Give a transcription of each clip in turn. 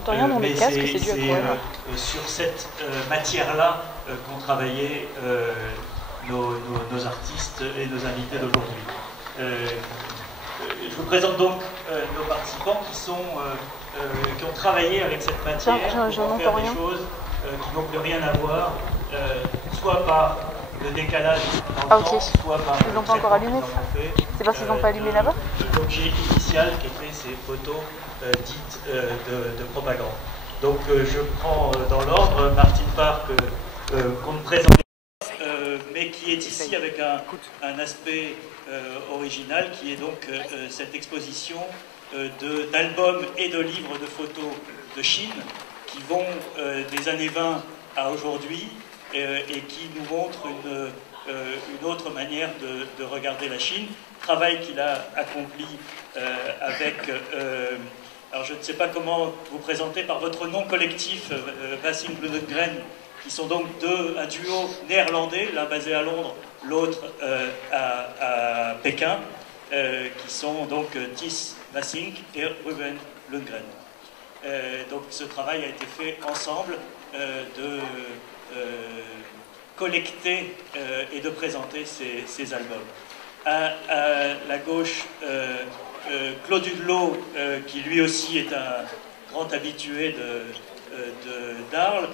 n'entends rien dans mes casques, c'est dû à quoi? Sur cette matière-là qu'ont travaillé nos artistes et nos invités d'aujourd'hui. Je vous présente donc nos participants qui ont travaillé avec cette matière pour faire des choses qui n'ont plus rien à voir, soit par le décalage dans le temps, soit par ils n'ont pas encore allumé. C'est parce qu'ils n'ont pas allumé là-bas. L'objet initial qui était ces photos dites de propagande. Donc je prends dans l'ordre Martin Park qu'on ne présente pas, mais qui est ici avec un aspect original, qui est donc cette exposition d'albums et de livres de photos de Chine qui vont des années 20 à aujourd'hui et qui nous montrent une autre manière de regarder la Chine. Travail qu'il a accompli avec... alors je ne sais pas comment vous présenter par votre nom collectif, Vasing Lundgren, qui sont donc un duo néerlandais, l'un basé à Londres, l'autre à Pékin, qui sont donc Tis Vasing et Ruben Lundgren. Donc ce travail a été fait ensemble de collecter et de présenter ces albums. À la gauche, Claude Hudelot, qui lui aussi est un grand habitué d'Arles,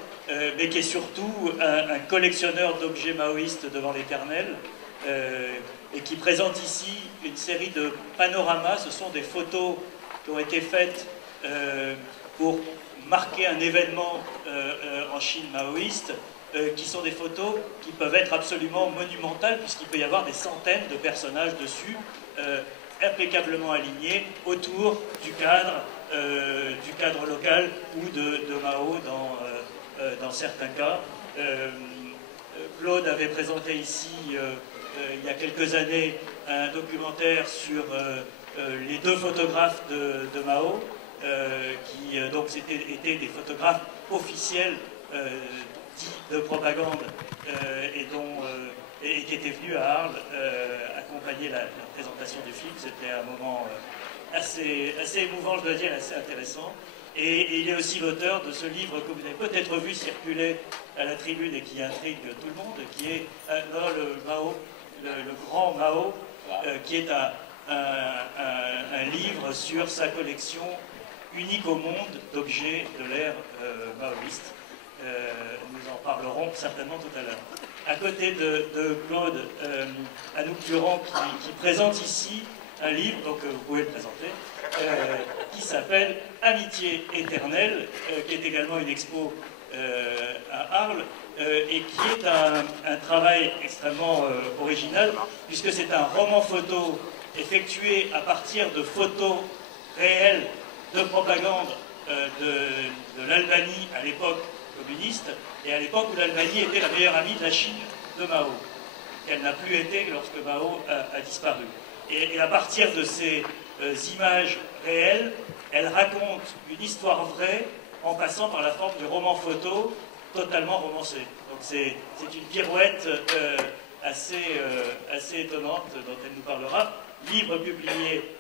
mais qui est surtout un collectionneur d'objets maoïstes devant l'éternel, et qui présente ici une série de panoramas. Ce sont des photos qui ont été faites pour marquer un événement en Chine maoïste, qui sont des photos qui peuvent être absolument monumentales, puisqu'il peut y avoir des centaines de personnages dessus, impeccablement alignés autour du cadre local ou de Mao dans certains cas. Claude avait présenté ici, il y a quelques années, un documentaire sur les deux photographes de Mao, qui donc étaient des photographes officiels de propagande et qui était venu à Arles accompagner la présentation du film. C'était un moment assez émouvant, je dois dire, assez intéressant. Et il est aussi l'auteur de ce livre que vous avez peut-être vu circuler à la tribune et qui intrigue tout le monde, qui est le grand Mao, qui est un livre sur sa collection unique au monde d'objets de l'ère maoïste. Nous en parlerons certainement tout à l'heure. À côté de Claude, Anouk Durand qui présente ici un livre, donc vous pouvez le présenter, qui s'appelle Amitié éternelle, qui est également une expo à Arles, et qui est un travail extrêmement original, puisque c'est un roman photo effectué à partir de photos réelles de propagande de l'Albanie à l'époque communiste, et à l'époque où l'Albanie était la meilleure amie de la Chine de Mao, qu'elle n'a plus été lorsque Mao a disparu. Et à partir de ces images réelles, elle raconte une histoire vraie en passant par la forme du roman photo totalement romancé. Donc c'est une pirouette assez étonnante dont elle nous parlera. Livre publié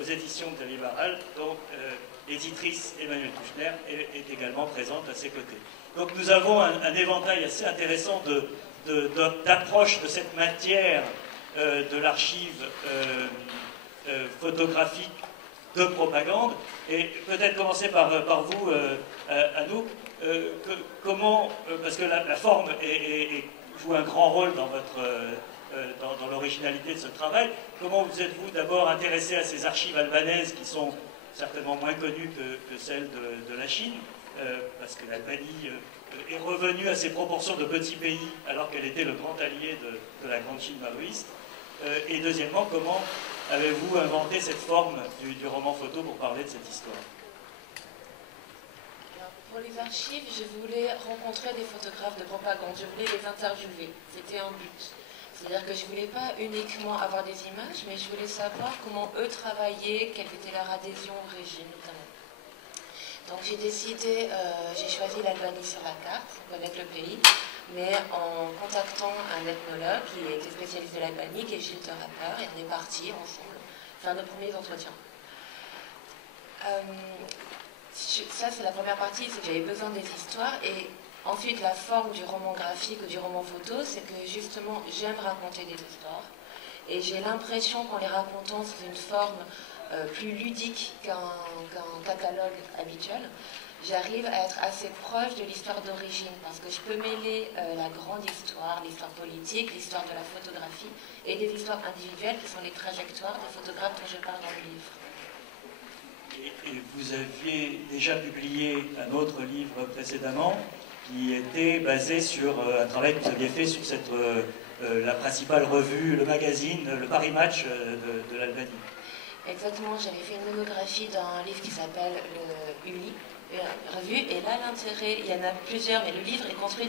aux éditions de Libéral, dont l'éditrice Emmanuelle Kouchner est également présente à ses côtés. Donc nous avons un éventail assez intéressant d'approche de cette matière de l'archive photographique de propagande. Et peut-être commencer par vous, Anouk, comment, parce que la forme joue un grand rôle dans dans l'originalité de ce travail, comment vous êtes-vous d'abord intéressé à ces archives albanaises qui sont certainement moins connues que celles de la Chine, parce que l'Albanie est revenue à ses proportions de petit pays alors qu'elle était le grand allié de la grande Chine maoïste. Et deuxièmement, comment avez-vous inventé cette forme du roman photo pour parler de cette histoire? Pour les archives, je voulais rencontrer des photographes de propagande, je voulais les interviewer, c'était un but. C'est-à-dire que je ne voulais pas uniquement avoir des images, mais je voulais savoir comment eux travaillaient, quelle était leur adhésion au régime notamment. Donc j'ai décidé, j'ai choisi l'Albanie sur la carte, pour connaître le pays, mais en contactant un ethnologue qui était spécialiste de l'Albanie, qui est Gilles Thorapper, et on est partis ensemble faire nos premiers entretiens. ça c'est la première partie, c'est que j'avais besoin des histoires. Et ensuite la forme du roman graphique ou du roman photo, c'est que justement j'aime raconter des histoires. Et j'ai l'impression qu'en les racontant, c'est une forme plus ludique qu'un catalogue habituel. J'arrive à être assez proche de l'histoire d'origine, parce que je peux mêler la grande histoire, l'histoire politique, l'histoire de la photographie, et des histoires individuelles qui sont les trajectoires des photographes dont je parle dans le livre. Et vous aviez déjà publié un autre livre précédemment, qui était basé sur un travail que vous aviez fait sur la principale revue, le magazine, le Paris Match de l'Albanie. Exactement, j'avais fait une monographie d'un livre qui s'appelle le Uli, revue, et là l'intérêt, il y en a plusieurs, mais le livre est construit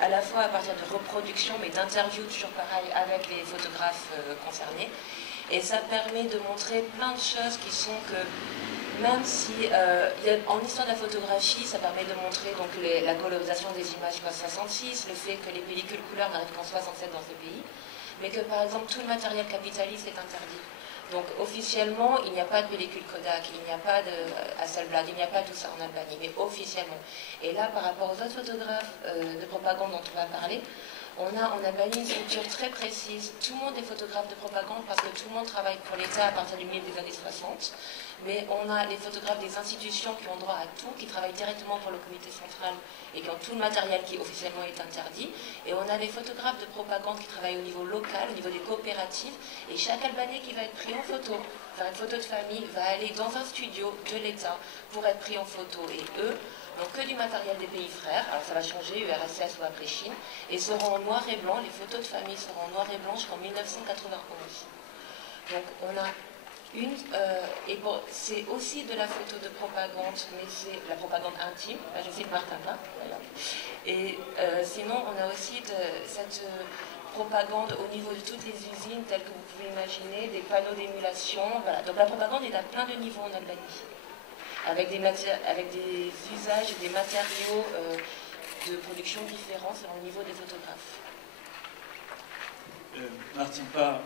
à la fois à partir de reproductions, mais d'interviews toujours pareil avec les photographes concernés, et ça permet de montrer plein de choses qui sont que, même si, en histoire de la photographie, ça permet de montrer donc la colorisation des images post-66, le fait que les pellicules couleurs n'arrivent qu'en 67 dans ce pays, mais que par exemple tout le matériel capitaliste est interdit. Donc officiellement, il n'y a pas de pellicule Kodak, il n'y a pas de Hasselblad, il n'y a pas tout ça en Albanie, mais officiellement. Et là, par rapport aux autres photographes de propagande dont on va parler, on a en Albanie une structure très précise. Tout le monde est photographe de propagande parce que tout le monde travaille pour l'État à partir du milieu des années 60. Mais on a les photographes des institutions qui ont droit à tout, qui travaillent directement pour le comité central et qui ont tout le matériel qui officiellement est interdit. Et on a les photographes de propagande qui travaillent au niveau local, au niveau des coopératives. Et chaque Albanais qui va être pris en photo, faire une photo de famille, va aller dans un studio de l'État pour être pris en photo. Et eux n'ont que du matériel des pays frères, alors ça va changer, URSS ou après Chine, et seront en noir et blanc, les photos de famille seront en noir et blanc jusqu'en 1991. Donc on a et bon, c'est aussi de la photo de propagande, mais c'est la propagande intime, là je cite Martin Plat, voilà. Et sinon on a aussi cette propagande au niveau de toutes les usines telles que vous pouvez imaginer, des panneaux d'émulation, voilà. Donc la propagande est à plein de niveaux en Albanie, avec des usages et des matériaux de production différents selon le niveau des photographes. Martin Parr,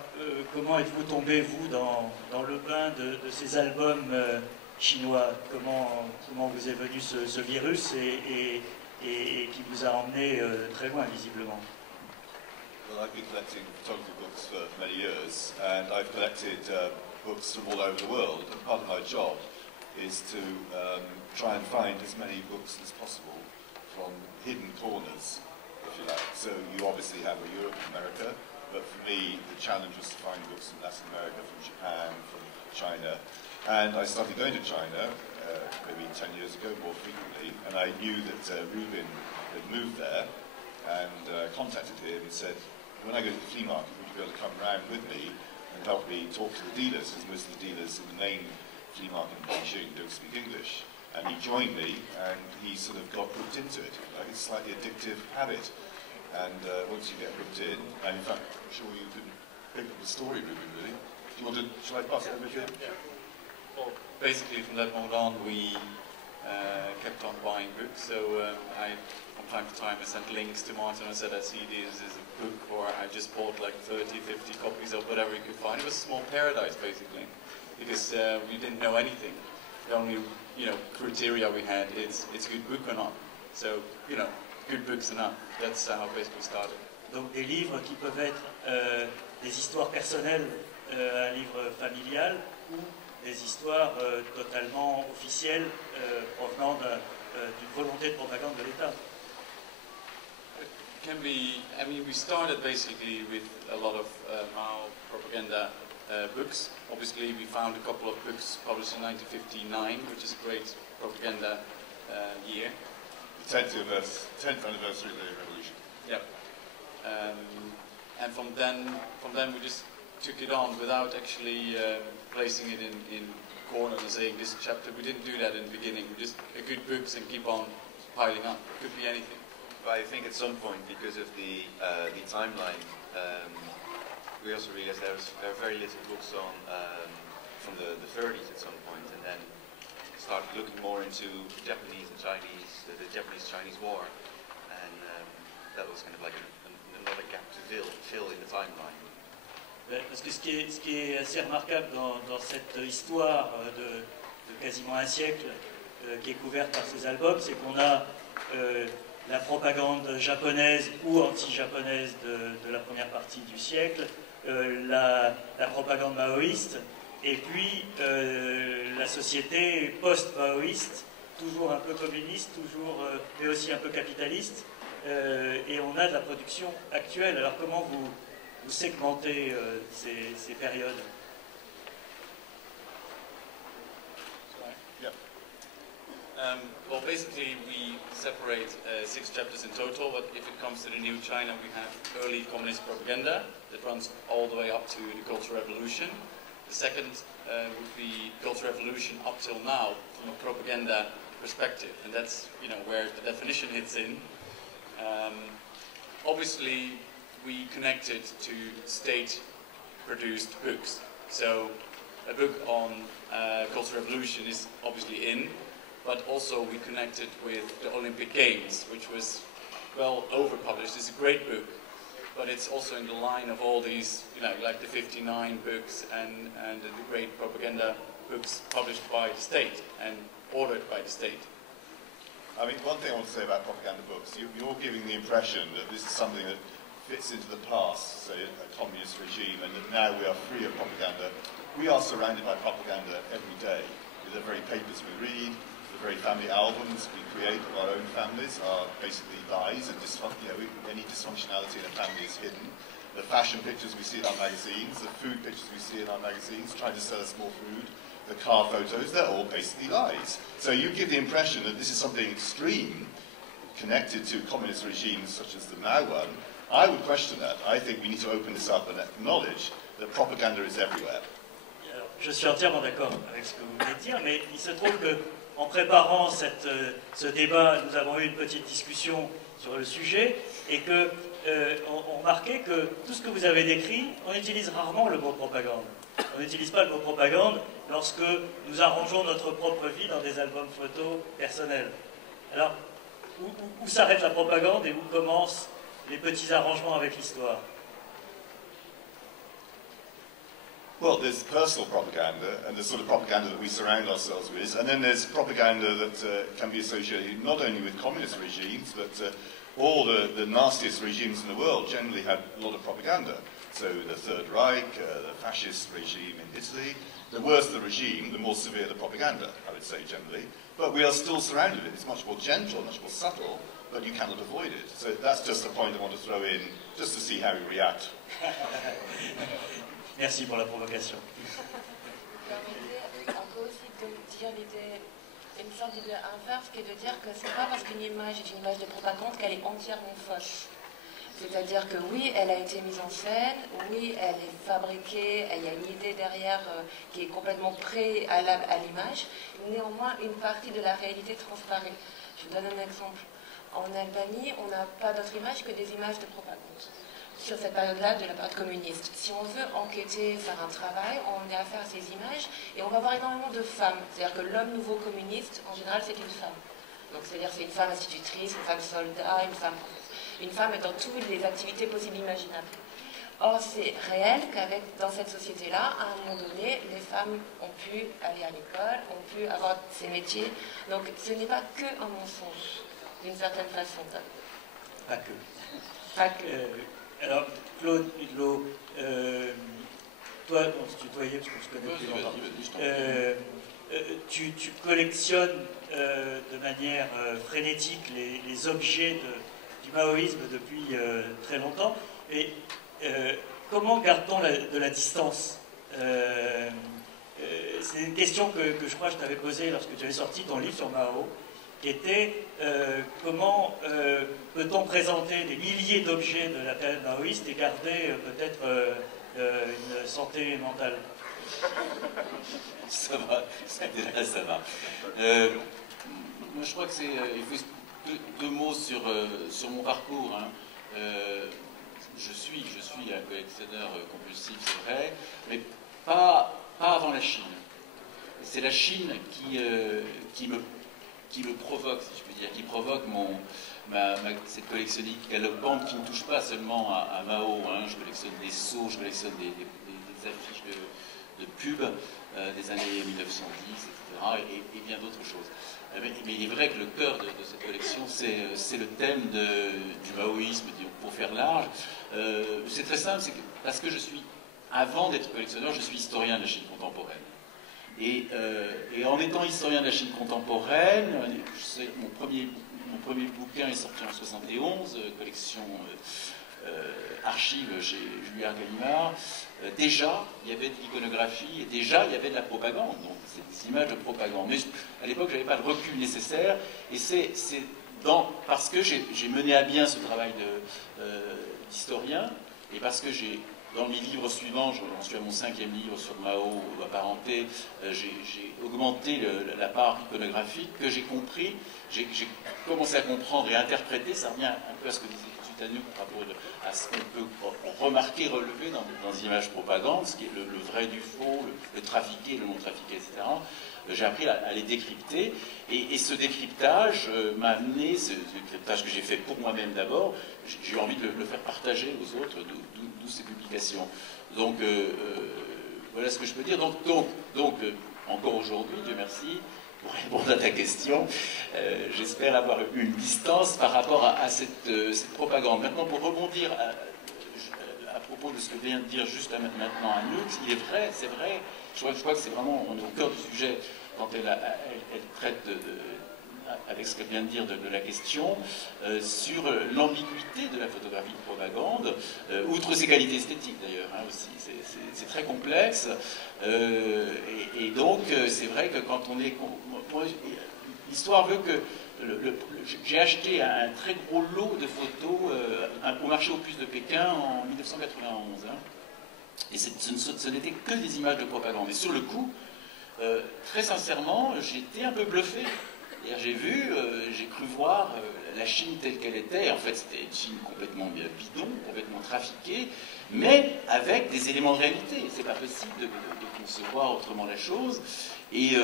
comment êtes-vous tombé, vous, dans le bain de ces albums chinois? Comment vous est venu ce virus et qui vous a emmené très loin, visiblement? Well, I've been collecting photography books for many years, and I've collected books from all over the world, and part of my job is to try and find as many books as possible from hidden corners, if you like. So you obviously have Europe and America, but for me the challenge was to find books from Latin America, from Japan, from China. And I started going to China maybe 10 years ago more frequently, and I knew that Rubin had moved there, and contacted him and said, when I go to the flea market, would you be able to come round with me and help me talk to the dealers, because most of the dealers in the main flea market in Beijing don't speak English. And he joined me, and he sort of got hooked into it. Like, it's a slightly addictive habit. And once you get hooked in, and in fact, I'm sure you can pick up the story, Ruben, really. Do you want to, shall I pass it over to him? Yeah. Well, basically from that moment on, we kept on buying books. So from time to time, I sent links to Martin and said, I see this is a book, or I just bought like 30, 50 copies of whatever you could find. It was a small paradise, basically, because we didn't know anything. The only, criteria we had is it's a good book or not. So, good books enough. That's how basically started. Donc des livres qui peuvent être des histoires personnelles, un livre familial, ou des histoires totalement officielles provenant d'une volonté de propagande de l'État. It can be, we started basically with a lot of Mao propaganda books. Obviously, we found a couple of books published in 1959, which is a great propaganda year. The 10th anniversary of the revolution. Yep. And from then we just took it on without actually placing it in corners and saying this chapter. We didn't do that in the beginning. We just good books and keep on piling up. It could be anything. But I think at some point, because of the timeline, we also realized there are very little books on from the 30s at some point, and then started looking more into Japanese and Chinese, the Japanese-Chinese War, and that was kind of like another gap to fill in the timeline. Parce que ce qui est assez remarquable dans cette histoire de quasiment un siècle qui est couverte par ces albums, c'est qu'on a la propagande japonaise ou anti-japonaise de la première partie du siècle, la propagande maoïste, et puis la société post-maoïste, toujours un peu communiste, mais aussi un peu capitaliste, et on a de la production actuelle. Alors comment vous segmentez ces périodes? Well, basically, we separate 6 chapters in total, but if it comes to the new China, we have early communist propaganda that runs all the way up to the Cultural Revolution. The second would be Cultural Revolution up till now from a propaganda perspective, and that's where the definition hits in. Obviously, we connect it to state-produced books. So, a book on Cultural Revolution is obviously in. But also we connected with the Olympic Games, which was, well, overpublished. It's a great book, but it's also in the line of all these, like the 59 books and the great propaganda books published by the state and ordered by the state. I mean, one thing I want to say about propaganda books, you're giving the impression that this is something that fits into the past, say a communist regime, and that now we are free of propaganda. We are surrounded by propaganda every day. The very papers we read, the very family albums we create of our own families are basically lies, and any dysfunctionality in a family is hidden. The fashion pictures we see in our magazines, the food pictures we see in our magazines, trying to sell us more food, the car photos, they're all basically lies. So you give the impression that this is something extreme, connected to communist regimes such as the Mao one. I would question that. I think we need to open this up and acknowledge that propaganda is everywhere. Je suis entièrement d'accord avec ce que vous venez de dire, mais il se trouve que en préparant ce débat, nous avons eu une petite discussion sur le sujet et on remarquait que tout ce que vous avez décrit, on utilise rarement le mot propagande. On n'utilise pas le mot propagande lorsque nous arrangeons notre propre vie dans des albums photos personnels. Alors, où s'arrête la propagande et où commencent les petits arrangements avec l'histoire? Well, there's personal propaganda, and the sort of propaganda that we surround ourselves with, and then there's propaganda that can be associated not only with communist regimes, but all the nastiest regimes in the world generally had a lot of propaganda. So the Third Reich, the fascist regime in Italy, the worse the regime, the more severe the propaganda, I would say generally. But we are still surrounded with it. It's much more gentle, much more subtle, but you cannot avoid it. So that's just a point I want to throw in, just to see how we react. Merci pour la provocation. On peut aussi dire une sorte d'idée inverse qui est de dire que c'est pas parce qu'une image est une image de propagande qu'elle est entièrement fausse. C'est-à-dire que oui, elle a été mise en scène, oui, elle est fabriquée, il y a une idée derrière qui est complètement prête à l'image, néanmoins une partie de la réalité transparaît. Je vous donne un exemple. En Albanie, on n'a pas d'autre image que des images de propagande. Sur cette période-là de la période communiste. Si on veut enquêter, faire un travail, on a affaire à ces images et on va voir énormément de femmes. C'est-à-dire que l'homme nouveau communiste, en général, c'est une femme. Donc c'est-à-dire c'est une femme institutrice, une femme soldat, une femme est dans toutes les activités possibles et imaginables. Or, c'est réel dans cette société-là, à un moment donné, les femmes ont pu aller à l'école, ont pu avoir ces métiers. Donc ce n'est pas que un mensonge, d'une certaine façon. Pas que. Pas que. Alors, Claude, toi, on se tutoyait parce qu'on se connaît depuis longtemps. Tu collectionnes de manière frénétique les objets du maoïsme depuis très longtemps. Et comment garde-t-on de la distance? C'est une question que je crois que je t'avais posée lorsque tu avais sorti ton livre sur Mao, qui était comment peut-on présenter des milliers d'objets de la période maoïste et garder peut-être une santé mentale? Ça va, ça va. Moi je crois que il faut deux mots sur mon parcours. Hein. Je suis un collectionneur compulsif, c'est vrai, mais pas avant la Chine. C'est la Chine qui me provoque, si je puis dire, qui provoque cette collectionnique galopante qui ne touche pas seulement à Mao. Hein. Je collectionne des sceaux, je collectionne des affiches pub des années 1910, etc., et bien d'autres choses. Mais il est vrai que le cœur de cette collection, c'est le thème du maoïsme, pour faire large. C'est très simple, parce que avant d'être collectionneur, je suis historien de la Chine contemporaine. Et en étant historien de la Chine contemporaine, mon premier bouquin est sorti en 1971, collection archives chez Julliard Gallimard. Déjà, il y avait de l'iconographie et déjà, il y avait de la propagande. Donc, c'est des images de propagande. Mais à l'époque, je n'avais pas le recul nécessaire. Et c'est parce que j'ai mené à bien ce travail d'historien et parce que dans mes livres suivants, j'en suis à mon 5e livre sur Mao apparenté, j'ai augmenté la part iconographique que j'ai compris, j'ai commencé à comprendre et à interpréter. Ça revient un peu à ce que disait Tutanu par rapport à ce qu'on peut remarquer, relever dans les images propagande, ce qui est le vrai du faux, le trafiqué, le non trafiqué, etc. J'ai appris à les décrypter, et ce décryptage m'a amené, ce décryptage que j'ai fait pour moi-même d'abord, j'ai eu envie de le faire partager aux autres, d'où ces publications. Donc, voilà ce que je peux dire. Donc encore aujourd'hui, Dieu merci, pour répondre à ta question, j'espère avoir eu une distance par rapport à cette propagande. Maintenant, pour rebondir à propos de ce que vient de dire juste maintenant Anouk, il est vrai, c'est vrai, je crois que c'est vraiment, on est au cœur du sujet quand elle traite avec ce qu'elle vient de dire de la question, sur l'ambiguïté de la photographie de propagande, outre ses qualités esthétiques d'ailleurs, aussi, c'est très complexe, et donc c'est vrai que quand on est... L'histoire veut que j'ai acheté un très gros lot de photos au marché aux puces de Pékin en 1991, et ce n'était que des images de propagande, mais sur le coup, très sincèrement, j'étais un peu bluffé. J'ai cru voir la Chine telle qu'elle était. En fait, c'était une Chine complètement bidon, complètement trafiquée, mais avec des éléments de réalité. C'est pas possible de concevoir autrement la chose. Et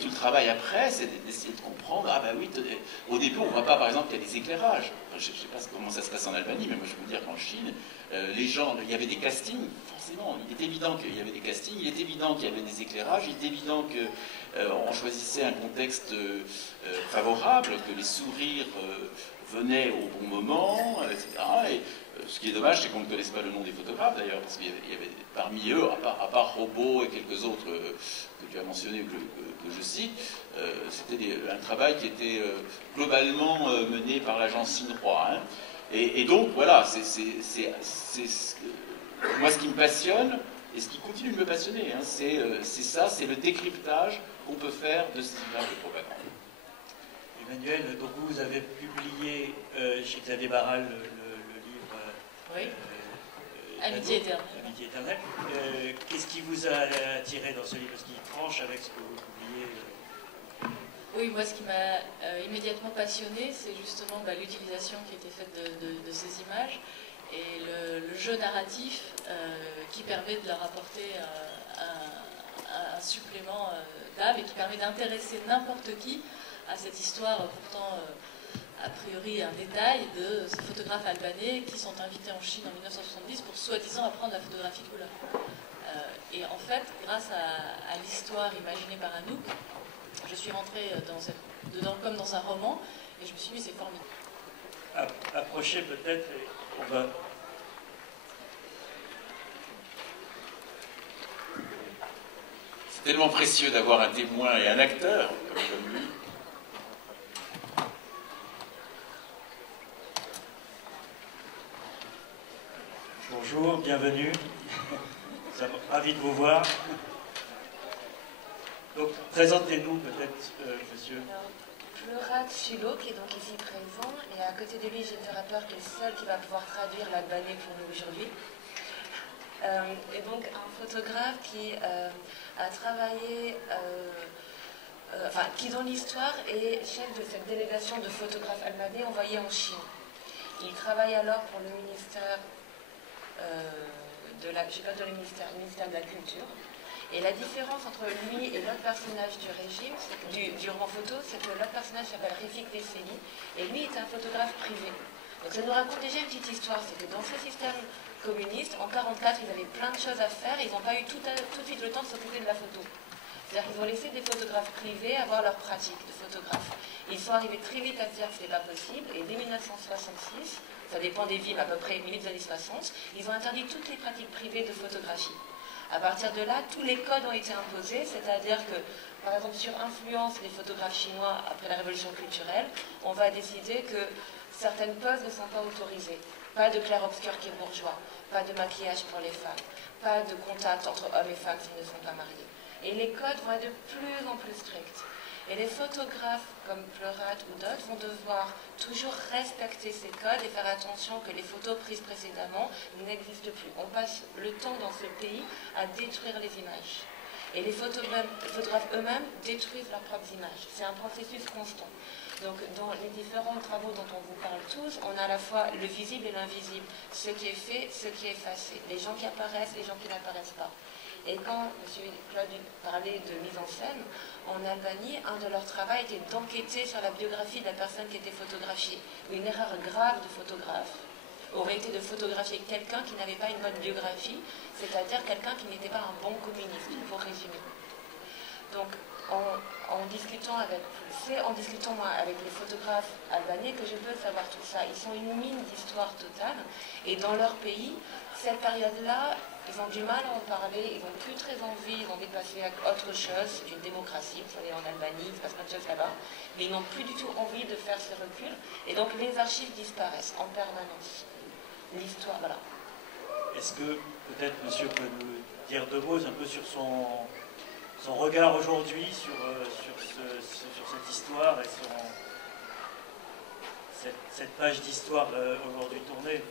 tout le travail après, c'est d'essayer de comprendre. Ah ben oui, au début, on ne voit pas, par exemple, qu'il y a des éclairages. Je ne sais pas comment ça se passe en Albanie, mais moi, je peux vous dire qu'en Chine, les gens, il y avait des castings, forcément. Il est évident qu'il y avait des castings, il est évident qu'il y avait des éclairages, il est évident qu'on choisissait un contexte favorable, que les sourires venaient au bon moment, etc. Et ce qui est dommage, c'est qu'on ne connaisse pas le nom des photographes, d'ailleurs, parce qu'il y avait parmi eux, à part Robot et quelques autres que tu as mentionnés, que je cite, c'était un travail qui était globalement mené par l'agence Sinroi. Et donc, voilà, moi, ce qui me passionne, et ce qui continue de me passionner, c'est ça, c'est le décryptage qu'on peut faire de ces images de propagande. Emmanuel, donc vous avez publié chez Xavier Barral le livre oui. Amitié éternelle. Amitié éternelle. Qu'est-ce qui vous a attiré dans ce livre? Est-ce qu'il tranche avec ce que vous publiez? Oui, moi, ce qui m'a immédiatement passionné, c'est justement l'utilisation qui était faite de ces images et le jeu narratif qui permet de leur apporter un supplément d'âme et qui permet d'intéresser n'importe qui à cette histoire pourtant a priori un détail de ces photographes albanais qui sont invités en Chine en 1970 pour soi-disant apprendre la photographie couleur. Et en fait, grâce à l'histoire imaginée par Anouk, je suis rentrée dedans comme dans un roman et je me suis dit c'est formidable. Approchez peut-être, on va... C'est tellement précieux d'avoir un témoin et un acteur comme lui. Bonjour, bienvenue. Ravi de vous voir. Donc, présentez-nous peut-être, monsieur. Murat Philo, qui est donc ici présent, et à côté de lui, j'ai le rappeur qui est le seul qui va pouvoir traduire l'albanais pour nous aujourd'hui. Et donc, un photographe qui a travaillé, qui dans l'histoire est chef de cette délégation de photographes albanais envoyés en Chine. Il travaille alors pour le ministère le ministère de la Culture. Et la différence entre lui et l'autre personnage du régime, du roman photo, c'est que l'autre personnage s'appelle Rifik Veseli, et lui est un photographe privé. Donc ça nous raconte déjà une petite histoire, c'est que dans ce système communiste, en 1944, ils avaient plein de choses à faire, ils n'ont pas eu tout de suite le temps de s'occuper de la photo. C'est-à-dire qu'ils ont laissé des photographes privés avoir leur pratique de photographe. Ils sont arrivés très vite à se dire que ce n'était pas possible, et dès 1966, ça dépend des villes, à peu près milieu des années 60, ils ont interdit toutes les pratiques privées de photographie. À partir de là, tous les codes ont été imposés, c'est-à-dire que, par exemple, sur influence des photographes chinois après la révolution culturelle, on va décider que certaines poses ne sont pas autorisées. Pas de clair-obscur qui est bourgeois, pas de maquillage pour les femmes, pas de contact entre hommes et femmes qui ne sont pas mariés. Et les codes vont être de plus en plus stricts. Et les photographes comme Pleurat ou d'autres vont devoir toujours respecter ces codes et faire attention que les photos prises précédemment n'existent plus. On passe le temps dans ce pays à détruire les images. Et les photographes eux-mêmes détruisent leurs propres images. C'est un processus constant. Donc dans les différents travaux dont on vous parle tous, on a à la fois le visible et l'invisible, ce qui est fait, ce qui est effacé, les gens qui apparaissent, les gens qui n'apparaissent pas. Et quand M. Claude parlait de mise en scène, en Albanie, un de leurs travaux était d'enquêter sur la biographie de la personne qui était photographiée. Une erreur grave de photographe aurait été de photographier quelqu'un qui n'avait pas une bonne biographie, c'est-à-dire quelqu'un qui n'était pas un bon communiste, pour résumer. Donc, en discutant moi, avec les photographes albanais que je peux savoir tout ça. Ils sont une mine d'histoire totale. Et dans leur pays, cette période-là, ils ont du mal à en parler, ils n'ont plus très envie, ils ont envie de passer à autre chose. C'est une démocratie, vous savez, en Albanie, il se passe plein de choses là-bas. Mais ils n'ont plus du tout envie de faire ce recul. Et donc les archives disparaissent en permanence. L'histoire, voilà. Est-ce que peut-être monsieur peut nous dire deux mots un peu sur son regard aujourd'hui sur cette histoire et sur cette page d'histoire aujourd'hui tournée?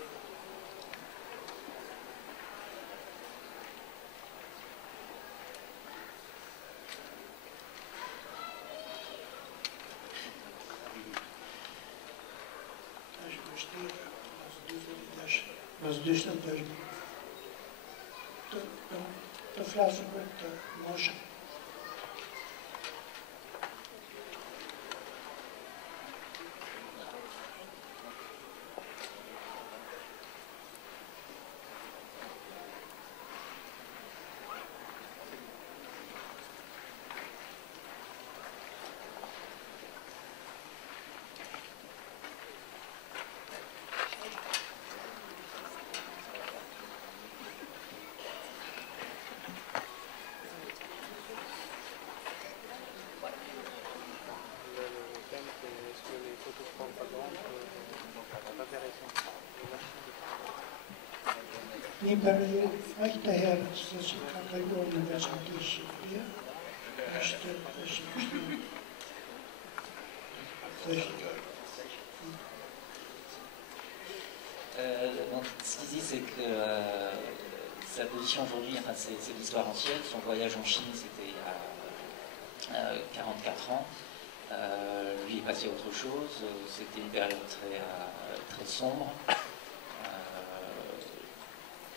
Mas desta vez da frase da motion. Niebie fajta herc, że takiego uniwersytetu się wie, ce qu'il dit, c'est que sa position aujourd'hui, enfin, c'est l'histoire entière. Son voyage en Chine, c'était il y a 44 ans. Lui est passé à autre chose. C'était une période très sombre.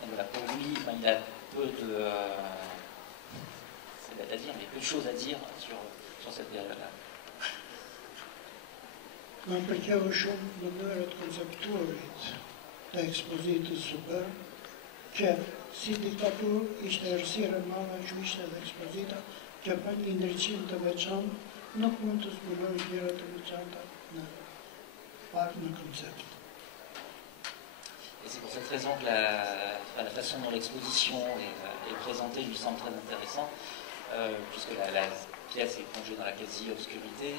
Voilà, pour lui, enfin, il a peu de... c'est bête à dire, mais peu de choses à dire sur cette période-là. Mă plăceau și numărul conceptualit da expoziție super, că si dictatur ishte errësira e madhe që ishte edhe ekspozita, që pa një ndryqim të veçantë nuk mund të zbulojë gjëra të veçanta në parë në koncept. Et c'est pour cette raison que la façon dont l'exposition est présentée lui semble très intéressante, puisque la pièce est plongée dans la quasi-obscurité,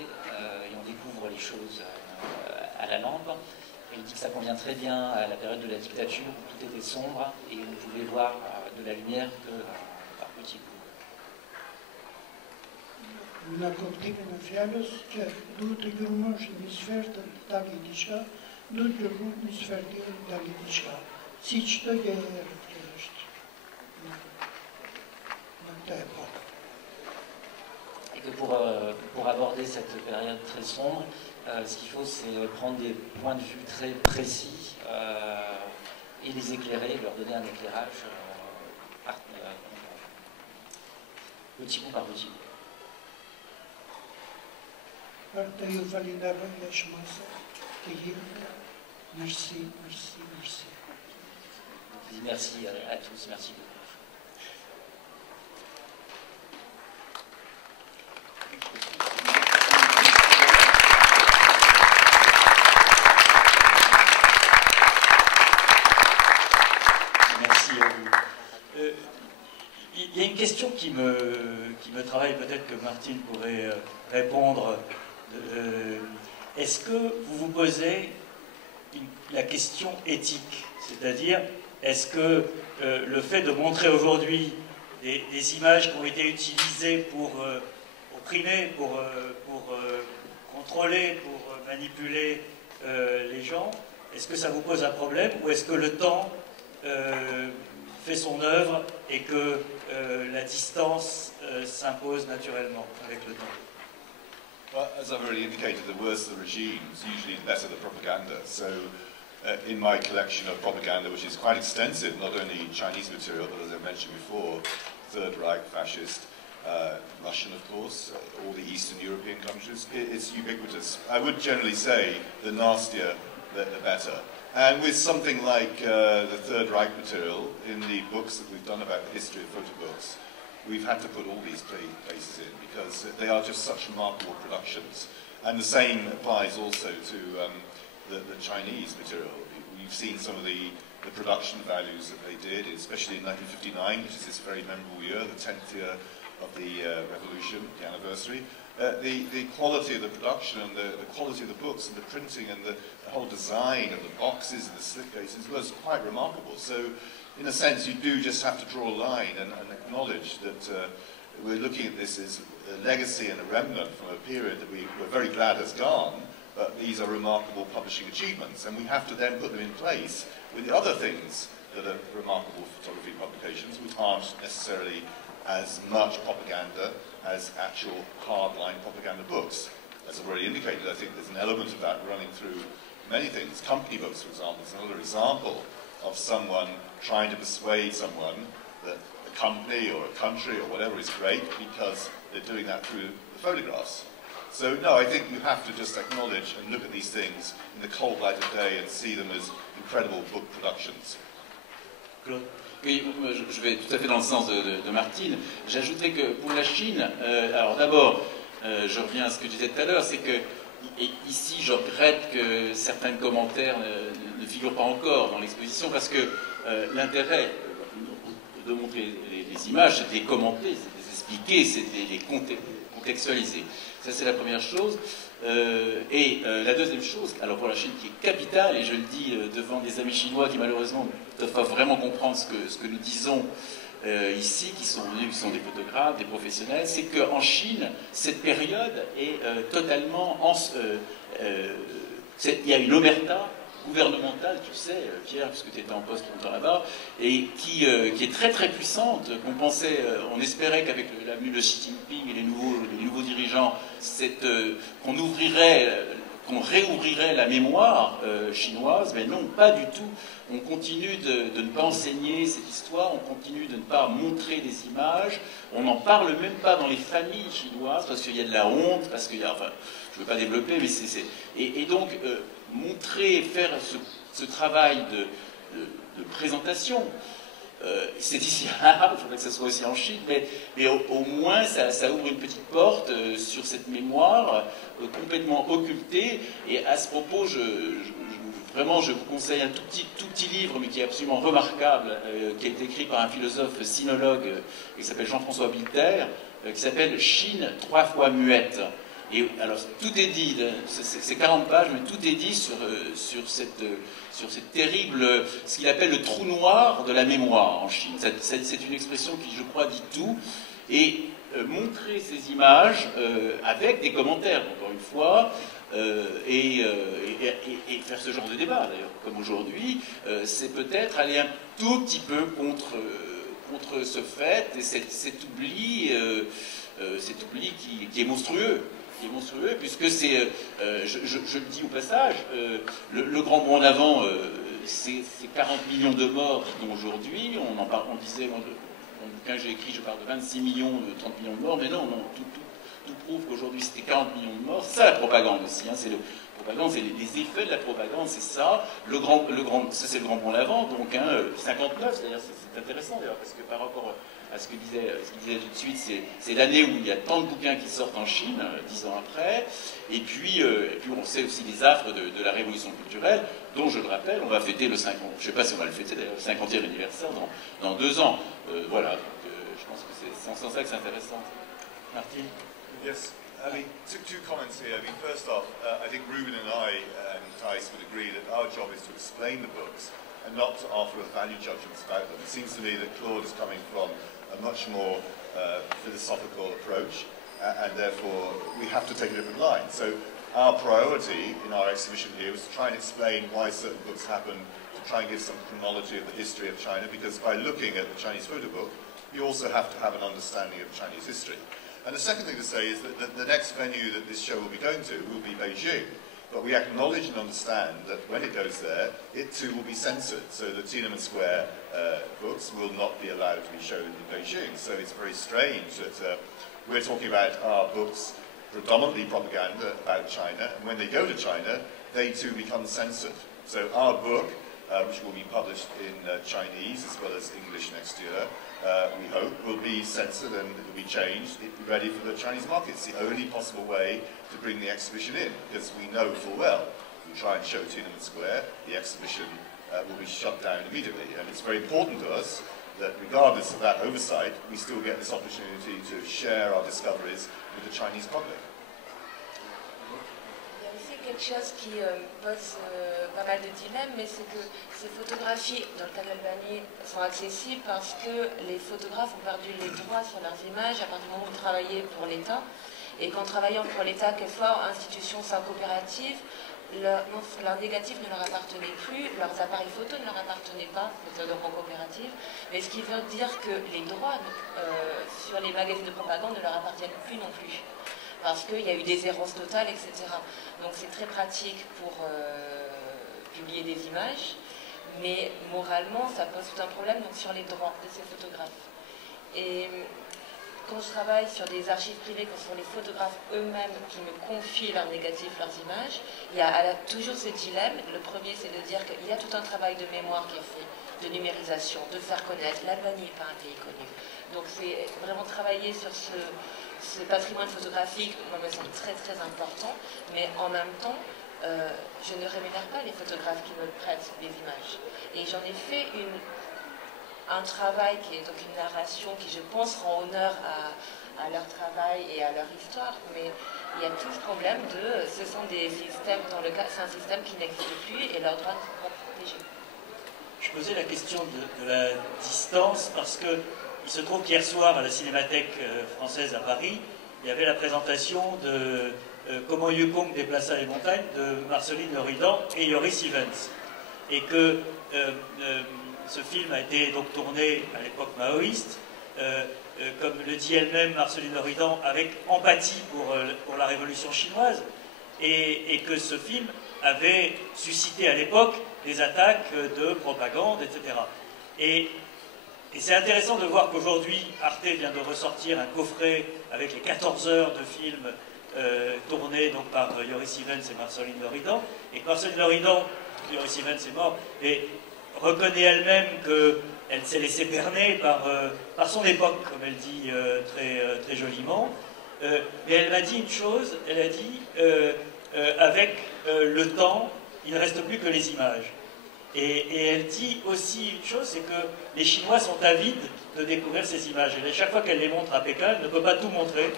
et on découvre les choses à la lampe. Et il dit que ça convient très bien à la période de la dictature, où tout était sombre, et où on pouvait voir de la lumière que par petits bouts. Në kuptimin e fjalës që duhet të gjurmosh një sferë të dali diçka, duhet të gjurmosh një sferë tjetër të dali diçka. Si çdo gjë e herët që është në këtë epokë. Et que pour aborder cette période très sombre, ce qu'il faut, c'est prendre des points de vue très précis et les éclairer, leur donner un éclairage petit bout par petit bout. Për të ju falenderoj veç masa të gjithë Merci, merci, merci. Merci à tous, merci beaucoup. Merci à vous. Il y a une question qui me travaille, peut-être que Martine pourrait répondre. Est-ce que vous vous posez la question éthique? C'est-à-dire, est-ce que le fait de montrer aujourd'hui des images qui ont été utilisées pour opprimer, pour contrôler, pour manipuler les gens, est-ce que ça vous pose un problème, ou est-ce que le temps fait son œuvre et que la distance s'impose naturellement avec le temps? Well, as I've already indicated, the worse the regimes, usually the better the propaganda. So in my collection of propaganda, which is quite extensive, not only Chinese material, but as I mentioned before, Third Reich, fascist, Russian, of course, all the Eastern European countries, it's ubiquitous. I would generally say the nastier, the better. And with something like the Third Reich material, in the books that we've done about the history of photo books, we've had to put all these places in because they are just such remarkable productions. And the same applies also to the Chinese material. We've seen some of the production values that they did, especially in 1959, which is this very memorable year, the 10th year of the revolution, the anniversary. The quality of the production and the quality of the books and the printing and the whole design of the boxes and the slipcases was quite remarkable. So, in a sense, you do just have to draw a line and acknowledge that we're looking at this as a legacy and a remnant from a period that we're very glad has gone, but these are remarkable publishing achievements, and we have to then put them in place with the other things that are remarkable photography publications, which aren't necessarily as much propaganda as actual hardline propaganda books. As I've already indicated, I think there's an element of that running through many things. Company books, for example, is another example of someone trying to persuade someone that a company or a country or whatever is great because they're doing that through the photographs. So, no, I think you have to just acknowledge and look at these things in the cold light of day and see them as incredible book productions. Claude. Oui, je vais tout à fait dans le sens de Martine. J'ajouterais que pour la Chine, alors d'abord, je reviens à ce que je disais tout à l'heure, c'est que ici, je regrette que certains commentaires ne figurent pas encore dans l'exposition, parce que l'intérêt de montrer les images, c'est de les commenter, c'est de les expliquer, c'est de les contextualiser. Ça, c'est la première chose. Et la deuxième chose, alors pour la Chine qui est capitale, et je le dis devant des amis chinois qui malheureusement ne peuvent pas vraiment comprendre ce que nous disons ici, qui sont venus, qui sont des photographes, des professionnels, c'est qu'en Chine, cette période est totalement... il y a une omerta gouvernementale, tu sais, Pierre, puisque tu étais en poste longtemps là-bas, et qui est très très puissante, qu'on pensait, on espérait qu'avec le Xi Jinping et les nouveaux dirigeants, qu'on réouvrirait la mémoire chinoise, mais non, pas du tout. On continue de ne pas enseigner cette histoire, on continue de ne pas montrer des images, on n'en parle même pas dans les familles chinoises, parce qu'il y a de la honte, parce qu'il y a... Enfin, je ne veux pas développer, mais c'est... Et donc, montrer, faire ce travail de présentation, c'est ici à Arles, il faudrait que ça soit aussi en Chine, mais au moins ça ouvre une petite porte sur cette mémoire complètement occultée. Et à ce propos, vraiment, je vous conseille un tout petit livre, mais qui est absolument remarquable, qui a été écrit par un philosophe sinologue qui s'appelle Jean-François Bilter, qui s'appelle Chine 3 fois muette. Et alors, tout est dit, c'est 40 pages, mais tout est dit sur cette terrible, ce qu'il appelle le trou noir de la mémoire en Chine. C'est une expression qui, je crois, dit tout. Et montrer ces images avec des commentaires, encore une fois, et faire ce genre de débat, d'ailleurs, comme aujourd'hui, c'est peut-être aller un tout petit peu contre ce fait et cet oubli qui est monstrueux. Puisque c'est, je le dis au passage, le grand bond en avant, c'est 40 millions de morts dont aujourd'hui, on disait, dans le bouquin que j'ai écrit, je parle de 26 millions, 30 millions de morts, mais non, tout prouve qu'aujourd'hui c'était 40 millions de morts. C'est ça la propagande aussi, hein, propagande, c'est les effets de la propagande, viande, c'est ça. Ça c'est le grand bond l'avant, donc 59, c'est-à-dire c'est intéressant d'ailleurs, parce que par rapport à ce qu'il disait tout de suite, c'est l'année où il y a tant de bouquins qui sortent en Chine, 10 ans après, et puis on sait aussi les affres de la révolution culturelle, dont, je le rappelle, on va fêter le 50, je ne sais pas si on va le fêter d'ailleurs, le 50e anniversaire dans 2 ans. Voilà, donc je pense que c'est en ce sens-là que c'est intéressant. Martin? Yes. I mean, two comments here. I mean, first off, I think Ruben and I and Thijs would agree that our job is to explain the books and not to offer value judgments about them. It seems to me that Claude is coming from a much more philosophical approach, and therefore we have to take a different line. So our priority in our exhibition here was to try and explain why certain books happen, to try and give some chronology of the history of China, because by looking at the Chinese photo book, you also have to have an understanding of Chinese history. And the second thing to say is that the next venue that this show will be going to will be Beijing. But we acknowledge and understand that when it goes there, it too will be censored. So the Tiananmen Square books will not be allowed to be shown in Beijing. So it's very strange that we're talking about our books, predominantly propaganda about China, and when they go to China, they too become censored. So our book, which will be published in Chinese as well as English next year, we hope, will be censored and it will be changed. It will be ready for the Chinese market. It's the only possible way to bring the exhibition in, because we know full well, if we try and show Tiananmen Square, the exhibition will be shut down immediately. And it's very important to us that regardless of that oversight, we still get this opportunity to share our discoveries with the Chinese public. Quelque chose qui pose pas mal de dilemmes, mais c'est que ces photographies dans le cas d'Albanie sont accessibles parce que les photographes ont perdu les droits sur leurs images à partir du moment où ils travaillaient pour l'État, et qu'en travaillant pour l'État, quelquefois institutions sans coopératives, leur négatif ne leur appartenait plus, leurs appareils photo ne leur appartenaient pas, donc en coopérative, mais ce qui veut dire que les droits sur les magazines de propagande ne leur appartiennent plus non plus, parce qu'il y a eu des errances totales, etc. Donc c'est très pratique pour publier des images, mais moralement ça pose tout un problème donc, sur les droits de ces photographes. Et quand je travaille sur des archives privées, quand ce sont les photographes eux-mêmes qui me confient leurs négatifs, leurs images, il y a toujours ce dilemme. Le premier, c'est de dire qu'il y a tout un travail de mémoire qui est fait, de numérisation, de faire connaître. L'Albanie n'est pas un pays connu. Donc c'est vraiment travailler sur ce patrimoine photographique, moi, me semble très très important, mais en même temps, je ne rémunère pas les photographes qui me prêtent des images. Et j'en ai fait un travail qui est donc une narration qui, je pense, rend honneur à leur travail et à leur histoire, mais il y a tout ce problème ce sont des systèmes, c'est un système qui n'existe plus et leurs droits sont protégés. Je posais la question de la distance parce que il se trouve qu'hier soir à la Cinémathèque française à Paris, il y avait la présentation de Comment Yukong déplaça les montagnes de Marceline Loridan et Joris Ivens, et que ce film a été donc tourné à l'époque maoïste, comme le dit elle-même Marceline Loridan, avec empathie pour la révolution chinoise, et que ce film avait suscité à l'époque des attaques de propagande, etc. Et c'est intéressant de voir qu'aujourd'hui, Arte vient de ressortir un coffret avec les 14 heures de films tournés donc, par Joris Ivens et Marceline Loridan, et que Marceline Loridan, Joris Ivens est mort, et reconnaît elle-même qu'elle s'est laissée berner par son époque, comme elle dit très joliment. Mais elle m'a dit une chose, elle a dit, avec le temps, il ne reste plus que les images. Et elle dit aussi une chose, c'est que les Chinois sont avides de découvrir ces images. Et chaque fois qu'elle les montre à Pékin, elle ne peut pas tout montrer,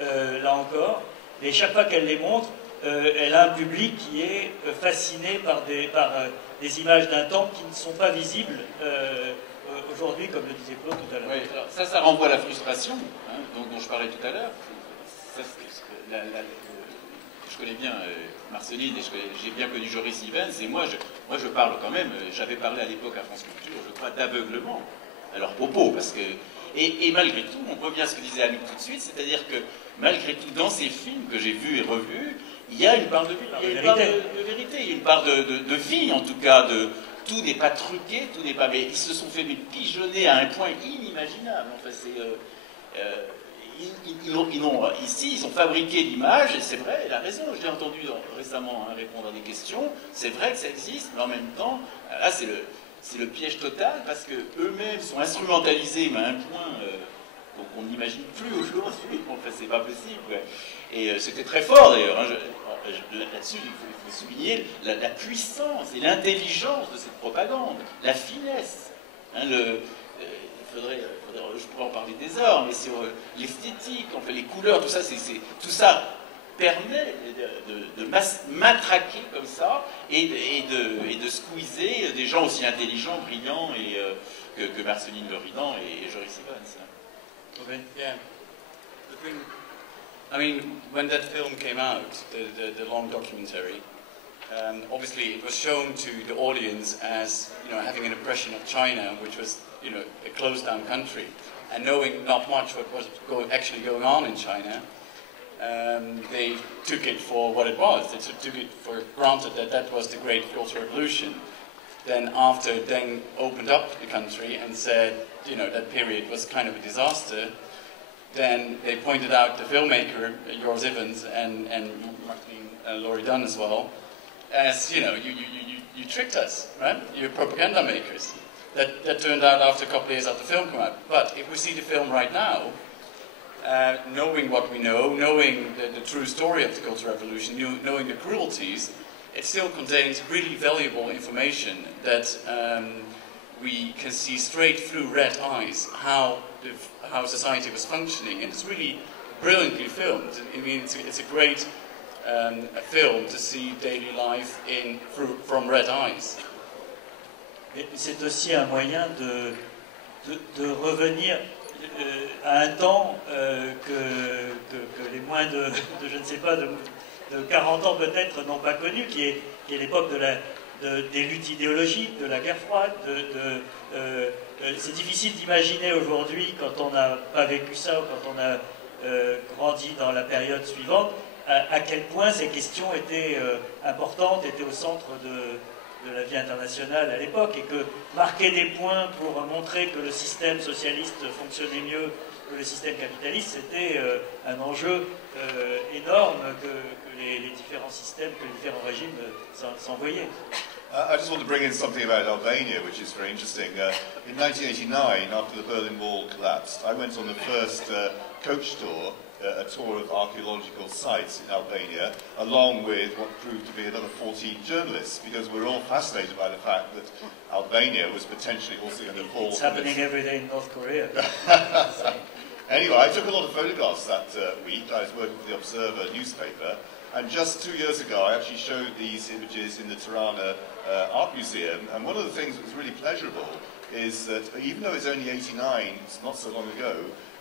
là encore, et chaque fois qu'elle les montre, elle a un public qui est fasciné par des images d'un temps qui ne sont pas visibles aujourd'hui, comme le disait Claude tout à l'heure. Oui, alors ça renvoie à la frustration, hein, dont je parlais tout à l'heure. Je connais bien Marceline et j'ai bien connu Joris Ivens, et moi je parle quand même, j'avais parlé à l'époque à France Culture, je crois, d'aveuglement à leur propos, parce que, et malgré tout, on revient à ce que disait Anouk tout de suite, c'est-à-dire que malgré tout, dans ces films que j'ai vus et revus, il y a une part de vérité, il y a une part de vie en tout cas, tout n'est pas truqué, tout n'est pas, mais ils se sont fait pigeonner à un point inimaginable, enfin ici, ils ont fabriqué l'image, et c'est vrai, il a raison, je l'ai entendu récemment répondre à des questions, c'est vrai que ça existe, mais en même temps, là c'est le piège total, parce qu'eux-mêmes sont instrumentalisés, mais à un point qu'on n'imagine plus aujourd'hui, enfin c'est pas possible. Ouais. Et c'était très fort d'ailleurs, hein, là-dessus il faut souligner la puissance et l'intelligence de cette propagande, la finesse. Hein, je pourrais en parler des heures, mais sur l'esthétique, enfin, les couleurs, tout ça permet de matraquer comme ça et de squeezer des gens aussi intelligents, brillants que Marceline Loridan et Joris Evans. Okay. Yeah. I mean, when that film came out, the long documentary, obviously it was shown to the audience as, you know, having an impression of China, which was, you know, a closed-down country, and knowing not much what was actually going on in China, they took it for what it was. They took it for granted that that was the Great Cultural Revolution. Then after Deng opened up the country and said, you know, that period was kind of a disaster, then they pointed out the filmmaker, Joris Evans, and Martin Loridan as well, as, you know, you tricked us, right? You're propaganda makers. That turned out after a couple of years after the film came out. But if we see the film right now, knowing what we know, knowing the true story of the Cultural Revolution, knowing the cruelties, it still contains really valuable information that we can see straight through red eyes how society was functioning, and it's really brilliantly filmed. I mean, it's a great film to see daily life from red eyes. C'est aussi un moyen de revenir à un temps que les moins de je ne sais pas, de 40 ans peut-être n'ont pas connu, qui est l'époque des luttes idéologiques, de la guerre froide. C'est difficile d'imaginer aujourd'hui, quand on n'a pas vécu ça, ou quand on a grandi dans la période suivante, à quel point ces questions étaient importantes, étaient au centre de la vie internationale à l'époque, et que marquer des points pour montrer que le système socialiste fonctionnait mieux que le système capitaliste, c'était un enjeu énorme que les différents systèmes, que les différents régimes s'envoyaient. I just want to bring in something about Albania, which is very interesting. In 1989, after the Berlin Wall collapsed, I went on the first coach tour, a tour of archaeological sites in Albania, along with what proved to be another 14 journalists, because we're all fascinated by the fact that Albania was potentially also going to fall. It's happening every day in North Korea. Anyway, I took a lot of photographs that week. I was working for the Observer newspaper, and just 2 years ago I actually showed these images in the Tirana Art Museum, and one of the things that was really pleasurable is that even though it's only 89, it's not so long ago,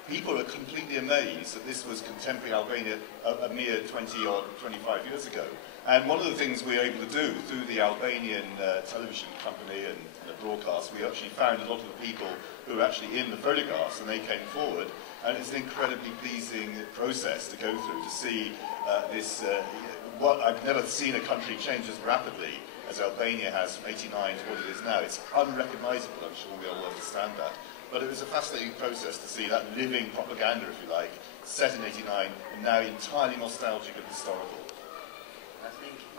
people are completely amazed that this was contemporary Albania a mere 20 or 25 years ago. And one of the things we were able to do through the Albanian television company and the broadcast, we actually found a lot of the people who were actually in the photographs, and they came forward. And it's an incredibly pleasing process to go through, to see this, what I've never seen a country change as rapidly as Albania has from 89 to what it is now. It's unrecognisable, I'm sure we all understand that. But it was a fascinating process to see that living propaganda, if you like, set in 89 and now entirely nostalgic and historical.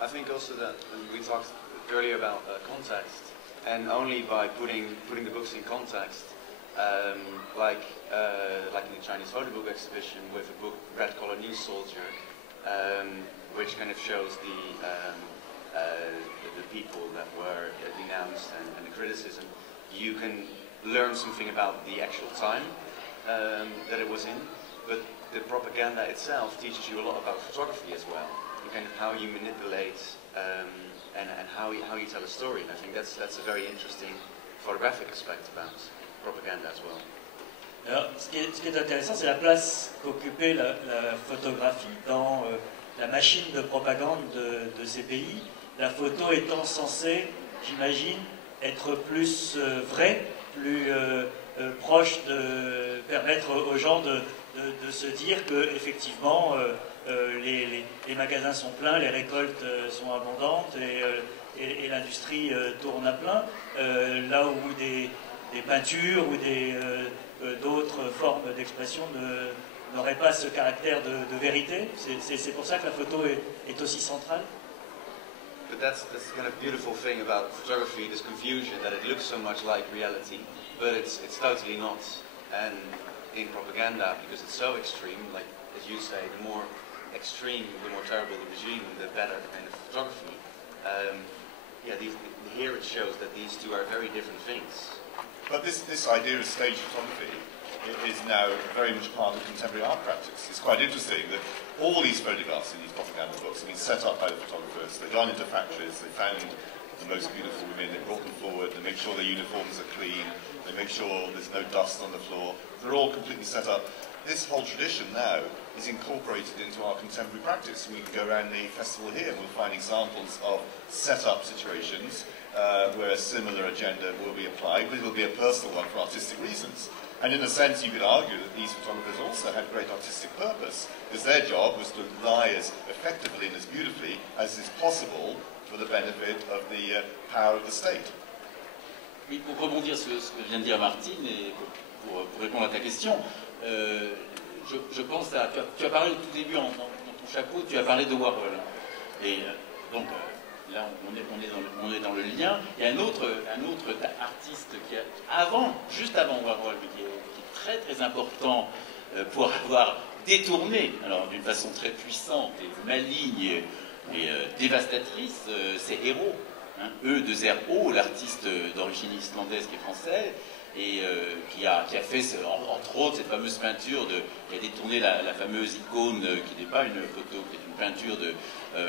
I think also that we talked earlier about context, and only by putting the books in context, like in the Chinese photo book exhibition with a book Red Collar News Soldier, which kind of shows the people that were denounced and the criticism, you can learn something about the actual time that it was in, but the propaganda itself teaches you a lot about photography as well, and kind of how you manipulate and how you tell a story. And I think that's a very interesting photographic aspect about propaganda as well. Alors, ce qui est intéressant, c'est la place qu'occupait la photographie dans la machine de propagande de ces pays. La photo étant censée, j'imagine, être plus vraie, plus proche, de permettre aux gens de se dire que effectivement les magasins sont pleins, les récoltes sont abondantes et l'industrie tourne à plein. Là où des peintures ou d'autres formes d'expression n'aurait pas ce caractère de vérité? C'est pour ça que la photo est aussi centrale? But that's the kind of beautiful thing about photography, this confusion that it looks so much like reality, but it's totally not. And in propaganda, because it's so extreme, like as you say, the more extreme, the more terrible the regime, the better kind of photography. Yeah, here it shows that these two are very different things. But this idea of stage photography is now very much part of contemporary art practice. It's quite interesting that all these photographs in these propaganda books have been set up by the photographers. They've gone into factories, they found the most beautiful women, they brought them forward, they make sure their uniforms are clean, they make sure there's no dust on the floor. They're all completely set up. This whole tradition now is incorporated into our contemporary practice. We can go around the festival here and we'll find examples of set-up situations where a similar agenda will be applied, but it will be a personal one for artistic reasons. And in a sense, you could argue that these photographers also had great artistic purpose, because their job was to lie as effectively and as beautifully as is possible for the benefit of the power of the state. Oui, pour rebondir sur ce que vient de dire Martine et pour répondre à ta question, je pense à... Tu as parlé au tout début, dans ton chapeau, tu as parlé de Warhol. Et donc, là, on est dans le lien. Il y a un autre artiste qui juste avant Warhol, mais qui est très très important pour avoir détourné, alors d'une façon très puissante et maligne et dévastatrice, c'est Hérault. Hein, E2RO, l'artiste d'origine islandaise qui est français, et qui a fait, entre autres, cette fameuse peinture qui a détourné la fameuse icône, qui n'est pas une photo, qui est une peinture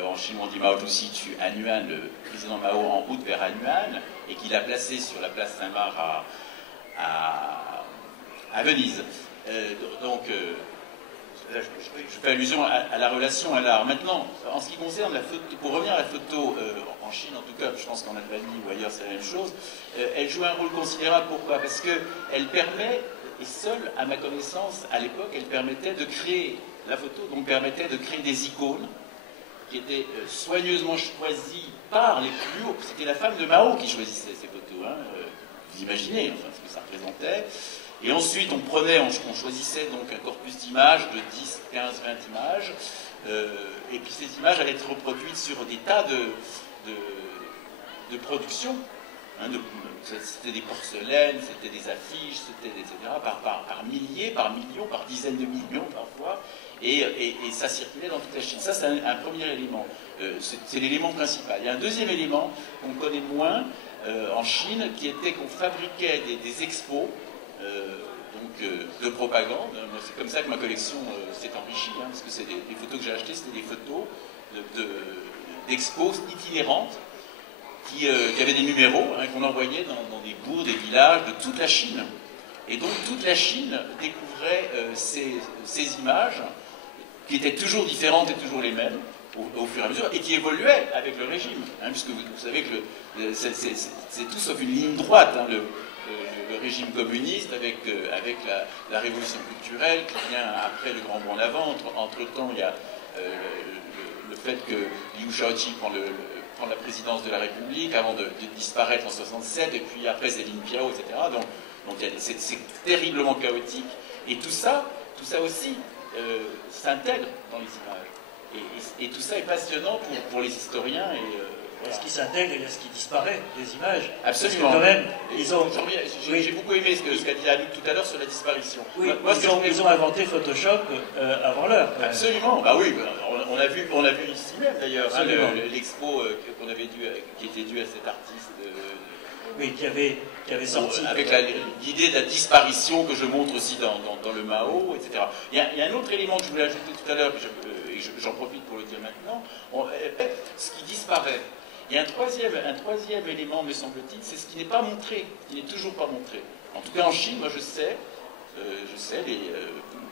en chinois on dit Mao Zedong tue Anyuan, le président Mao en route vers Anyuan, et qu'il a placé sur la place Saint-Marc à Venise. Donc, là, je fais allusion à la relation à l'art. Maintenant, en ce qui concerne la photo, pour revenir à la photo en Chine, en tout cas, je pense qu'en Albanie ou ailleurs c'est la même chose, elle joue un rôle considérable. Pourquoi? Parce qu'elle permet, et seule, à ma connaissance, à l'époque, elle permettait de créer, la photo donc permettait de créer des icônes qui étaient soigneusement choisies par les plus hauts. C'était la femme de Mao qui choisissait ces photos. Hein, vous imaginez enfin, ce que ça représentait. Et ensuite, on choisissait donc un corpus d'images de 10, 15, 20 images. Et puis ces images allaient être reproduites sur des tas de productions. Hein, c'était des porcelaines, c'était des affiches, c'était etc. Par milliers, par millions, par dizaines de millions parfois. Et ça circulait dans toute la Chine. Ça, c'est un premier élément. C'est l'élément principal. Il y a un deuxième élément qu'on connaît moins en Chine, qui était qu'on fabriquait des expos. De propagande. C'est comme ça que ma collection s'est enrichie, hein, parce que c'est les photos que j'ai achetées, c'était des photos d'expos itinérantes qui avaient des numéros hein, qu'on envoyait dans des bourgs, des villages de toute la Chine. Et donc toute la Chine découvrait ces images qui étaient toujours différentes et toujours les mêmes au fur et à mesure et qui évoluaient avec le régime, hein, puisque vous savez que c'est tout sauf une ligne droite, hein, le régime communiste avec la révolution culturelle qui vient après le grand bond en avant. Entre-temps, il y a le fait que Liu Shaoqi prend la présidence de la République avant de disparaître en 67, et puis après c'est Lin Piao, etc. Donc c'est terriblement chaotique. Et tout ça aussi s'intègre dans les images. Et tout ça est passionnant pour les historiens. Il y a ce qui s'intègre et il y a ce qui disparaît des images. Absolument. Quand même, j'ai beaucoup aimé ce qu'a dit Anouk tout à l'heure sur la disparition. Oui, ils ont inventé Photoshop avant l'heure. Absolument. Bah oui, on a vu ici même d'ailleurs hein, l'expo qui était due à cet artiste. Oui, qui avait sorti. Avec l'idée de la disparition que je montre aussi dans le Mao, etc. Il y a un autre élément que je voulais ajouter tout à l'heure, et j'en profite pour le dire maintenant, ce qui disparaît. Il y a un troisième élément, me semble-t-il, c'est ce qui n'est pas montré, qui n'est toujours pas montré. En tout cas en Chine, moi je sais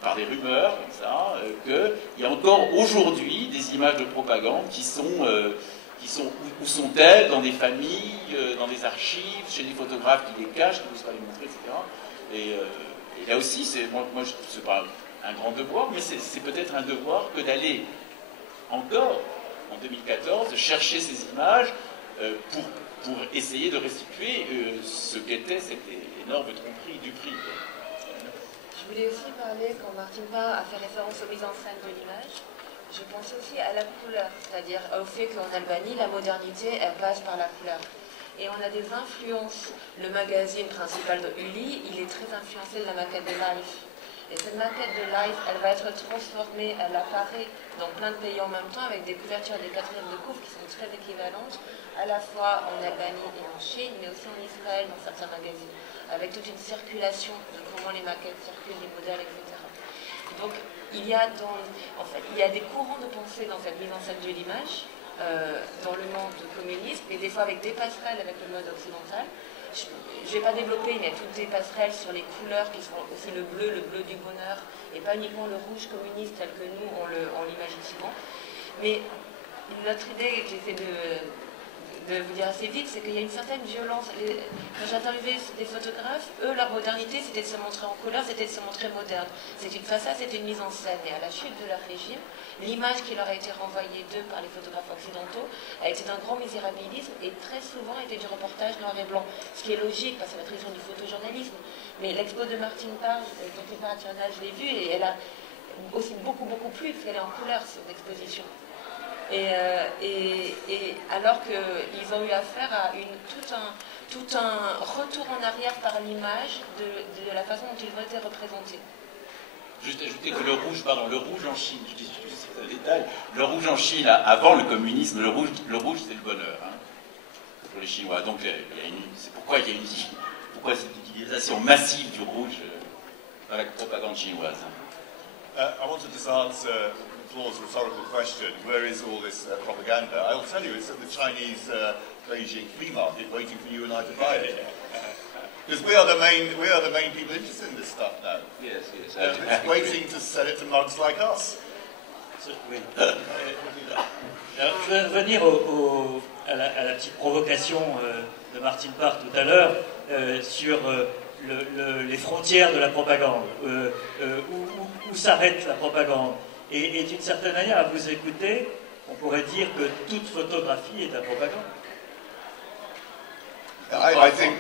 par des rumeurs comme ça, qu'il y a encore aujourd'hui des images de propagande qui sont où sont-elles, dans des familles, dans des archives, chez des photographes qui les cachent, qui ne veulent pas les montrer, etc. Et là aussi, moi c'est pas un grand devoir, mais c'est peut-être un devoir que d'aller encore en 2014, chercher ces images pour essayer de restituer ce qu'était cette énorme tromperie du prix. Je voulais aussi parler, quand Martin Parr a fait référence aux mises en scène de l'image, je pense aussi à la couleur, c'est-à-dire au fait qu'en Albanie, la modernité, elle passe par la couleur. Et on a des influences. Le magazine principal de Uli, il est très influencé de la maquette de Life. Et cette maquette de Life, elle va être transformée, elle apparaît dans plein de pays en même temps, avec des couvertures des quatrièmes de couvre qui sont très équivalentes, à la fois en Albanie et en Chine, mais aussi en Israël dans certains magazines, avec toute une circulation de comment les maquettes circulent, les modèles, etc. Donc, il y a des courants de pensée dans cette mise en scène de l'image, dans le monde communiste, mais des fois avec des passerelles avec le mode occidental. Je ne vais pas développer, mais il y a toutes des passerelles sur les couleurs qui sont aussi le bleu du bonheur, et pas uniquement le rouge communiste tel que nous on l'imagine souvent. Mais notre idée, que j'essaie de vous dire assez vite, c'est qu'il y a une certaine violence. Quand j'interviewais des photographes, eux, leur modernité, c'était de se montrer en couleur, c'était de se montrer moderne. Ça, c'était une mise en scène. Et à la chute de leur régime, l'image qui leur a été renvoyée d'eux par les photographes occidentaux a été d'un grand misérabilisme et très souvent était du reportage noir et blanc. Ce qui est logique, parce que c'est la tradition du photojournalisme. Mais l'expo de Martin Parr, je l'ai vue, et elle a aussi beaucoup plu, parce qu'elle est en couleur, cette exposition. Et alors qu'ils ont eu affaire à tout un retour en arrière par l'image de la façon dont ils ont été représentés. Juste ajouter que le rouge en Chine, je dis juste un détail, le rouge en Chine, avant le communisme, le rouge c'est le bonheur, hein, pour les Chinois. Donc c'est pourquoi il y a cette utilisation massive du rouge dans la propagande chinoise. I want to just answer Claude's rhetorical question, where is all this propaganda? I'll tell you, it's at the Chinese Beijing flea market waiting for you and I to buy it. Because we are the main people interested in this stuff now. Yes. It's waiting to sell it to mugs like us. Oui. Alors, je vais revenir à la petite provocation de Martin Parr tout à l'heure sur les frontières de la propagande, où s'arrête la propagande. Et d'une certaine manière, à vous écouter, on pourrait dire que toute photographie est la propagande. I think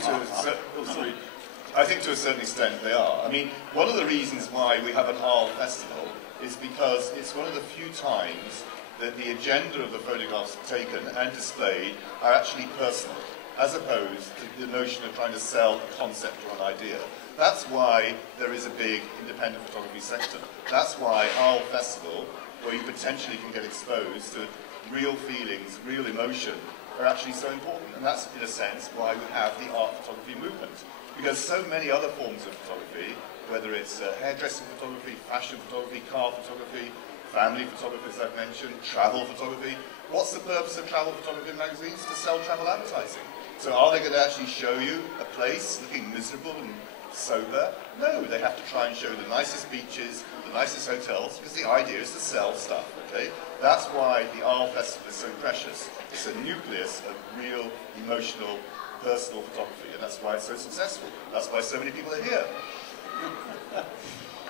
to a certain extent they are. I mean, one of the reasons why we have an Arles festival is because it's one of the few times that the agenda of the photographs taken and displayed are actually personal, as opposed to the notion of trying to sell a concept or an idea. That's why there is a big independent photography sector. That's why our festival, where you potentially can get exposed to real feelings, real emotion, are actually so important. And that's, in a sense, why we have the art photography movement. Because so many other forms of photography, whether it's hairdressing photography, fashion photography, car photography, family photography, as I've mentioned, travel photography. What's the purpose of travel photography magazines? To sell travel advertising. So are they going to actually show you a place looking miserable and sober? No, they have to try and show the nicest beaches, the nicest hotels, because the idea is to sell stuff, okay? That's why the Arles Festival is so precious. It's a nucleus of real, emotional, personal photography, and that's why it's so successful. That's why so many people are here.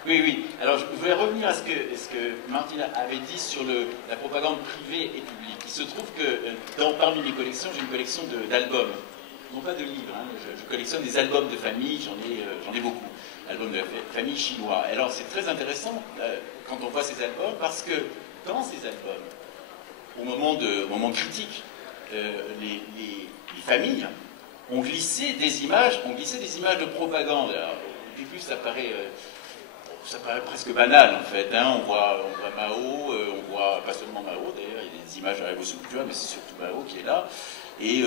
Oui. Alors, je voulais revenir à ce que Martin avait dit sur la propagande privée et publique. Il se trouve que parmi mes collections, j'ai une collection d'albums. Non pas de livres, hein. Je collectionne des albums de famille, j'en ai beaucoup. Albums de famille chinois. Alors, c'est très intéressant quand on voit ces albums, parce que dans ces albums, au moment critique, les familles ont glissé des images de propagande. Alors, au début, ça paraît presque banal en fait, hein. On voit Mao, on voit pas seulement Mao d'ailleurs, il y a des images de la révolution culturelle, mais c'est surtout Mao qui est là, et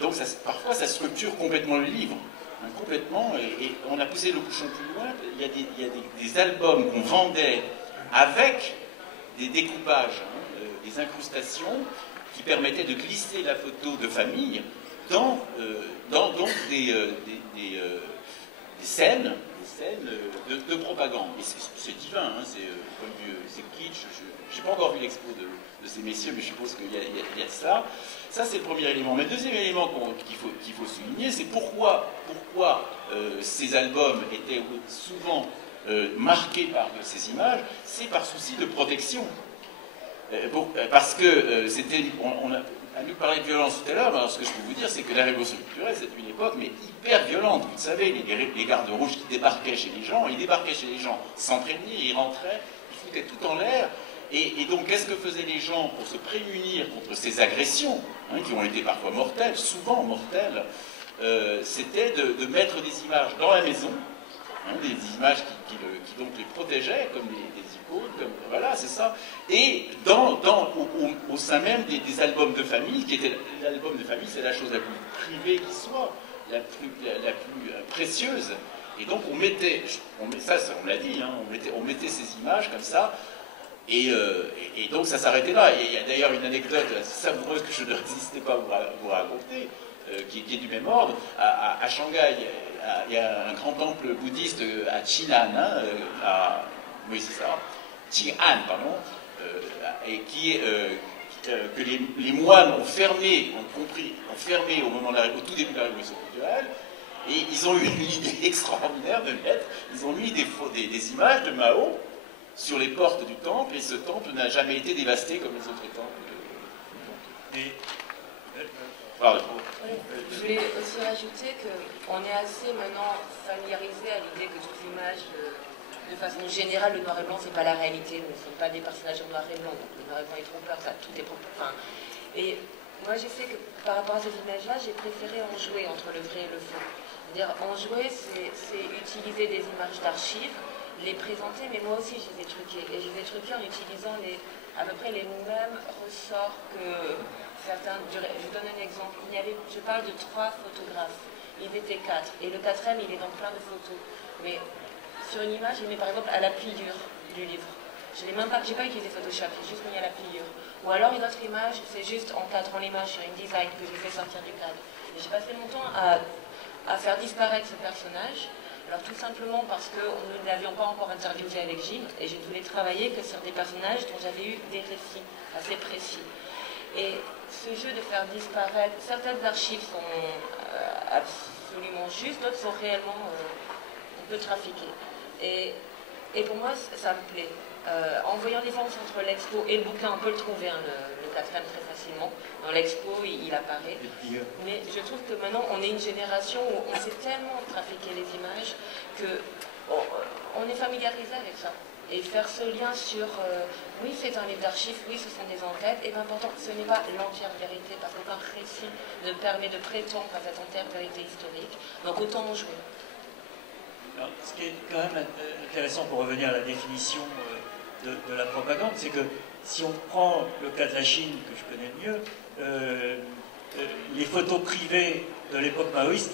donc parfois ça structure complètement le livre, hein, complètement, et on a poussé le bouchon plus loin. Il y a des albums qu'on vendait avec des découpages, hein, des incrustations qui permettaient de glisser la photo de famille dans donc des scènes de propagande. Et c'est divin, hein, c'est kitsch. Je n'ai pas encore vu l'expo de ces messieurs, mais je suppose qu'il y a de ça. Ça, c'est le premier élément. Mais le deuxième élément qu'il faut souligner, c'est pourquoi ces albums étaient souvent marqués par ces images. C'est par souci de protection. Parce que nous parlait de violence tout à l'heure. Alors ce que je peux vous dire, c'est que la révolution culturelle, c'est une époque mais hyper violente. Vous le savez, les gardes rouges qui débarquaient chez les gens, ils débarquaient chez les gens sans prévenir, ils rentraient, ils foutaient tout en l'air. Et donc, qu'est-ce que faisaient les gens pour se prémunir contre ces agressions, qui ont été parfois mortelles, souvent mortelles? C'était de mettre des images dans la maison, des images qui donc les protégeaient, comme des icônes, comme, voilà, c'est ça. Et au sein même des albums de famille, qui étaient l'album de famille, c'est la chose la plus privée qui soit, la plus précieuse. Et donc on mettait, ça on l'a dit, on mettait ces images comme ça. Et donc ça s'arrêtait là. Et il y a d'ailleurs une anecdote savoureuse que je ne résistais pas à vous raconter, qui est du même ordre. À Shanghai, il y a un grand temple bouddhiste à Qinan, oui c'est ça, Qing'an, pardon, et que les moines ont fermé au tout début de la révolution culturelle. Et ils ont eu une idée extraordinaire de mettre, ils ont mis des images de Mao sur les portes du temple, et ce temple n'a jamais été dévasté comme les autres temples. Pardon. Je voulais aussi rajouter qu'on est assez maintenant familiarisé à l'idée que toute l'image, de façon générale, le noir et blanc, c'est pas la réalité, ne sont pas des personnages en noir et blanc, donc le noir et blanc est trompeur, ça, tout est trompeur. Et moi, j'ai fait que par rapport à ces images-là, j'ai préféré en jouer entre le vrai et le faux. C'est-à-dire, en jouer, c'est utiliser des images d'archives, les présenter, mais moi aussi je les ai truqués. Et je les ai truqués en utilisant à peu près les mêmes ressorts que certains. Je vous donne un exemple. Je parle de 3 photographes. Ils étaient 4. Et le 4e, il est dans plein de photos. Mais sur une image, il met par exemple à la pliure du livre. Je n'ai pas utilisé Photoshop, j'ai juste mis à la pliure. Ou alors une autre image, c'est juste en cadrant l'image sur une design que j'ai fait sortir du cadre. Et j'ai passé mon temps à faire disparaître ce personnage. Alors tout simplement parce que nous ne l'avions pas encore interviewé avec Gilles, et je ne voulais travailler que sur des personnages dont j'avais eu des récits assez précis. Et ce jeu de faire disparaître, certaines archives sont absolument justes, d'autres sont réellement, on peut trafiquer. Et pour moi, ça me plaît. En voyant la différence entre l'expo et le bouquin, on peut le trouver, le 4e très facilement. Dans l'expo, il apparaît. Mais je trouve que maintenant, on est une génération où on sait tellement trafiquer les images qu'on est familiarisé avec ça. Et faire ce lien sur, oui, c'est un livre d'archives, oui, ce sont des enquêtes, et bien pourtant, ce n'est pas l'entière vérité, parce qu'aucun récit ne permet de prétendre à cette entière vérité historique. Donc autant en jouer. Alors, ce qui est quand même intéressant pour revenir à la définition de la propagande, c'est que si on prend le cas de la Chine, que je connais mieux, les photos privées de l'époque maoïste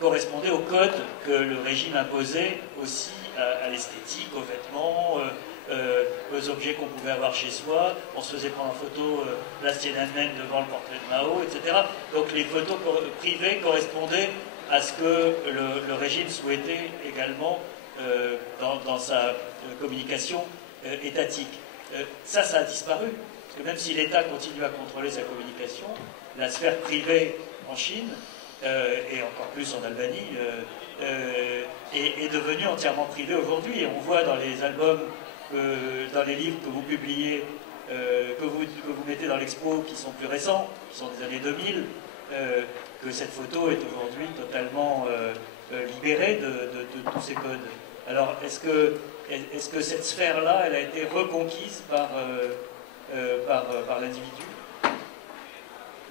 correspondaient au code que le régime imposait aussi à l'esthétique, aux vêtements, aux objets qu'on pouvait avoir chez soi. On se faisait prendre en photo place Tiananmen devant le portrait de Mao, etc. Donc les photos privées correspondaient à ce que le régime souhaitait également dans sa communication étatique. Ça a disparu, parce que même si l'État continue à contrôler sa communication, la sphère privée en Chine, et encore plus en Albanie, est devenue entièrement privée aujourd'hui. Et on voit dans les albums, dans les livres que vous publiez, que vous mettez dans l'expo, qui sont plus récents, qui sont des années 2000, que cette photo est aujourd'hui totalement libérée de tous ces codes. Alors, est-ce que cette sphère-là, elle a été reconquise par l'individu?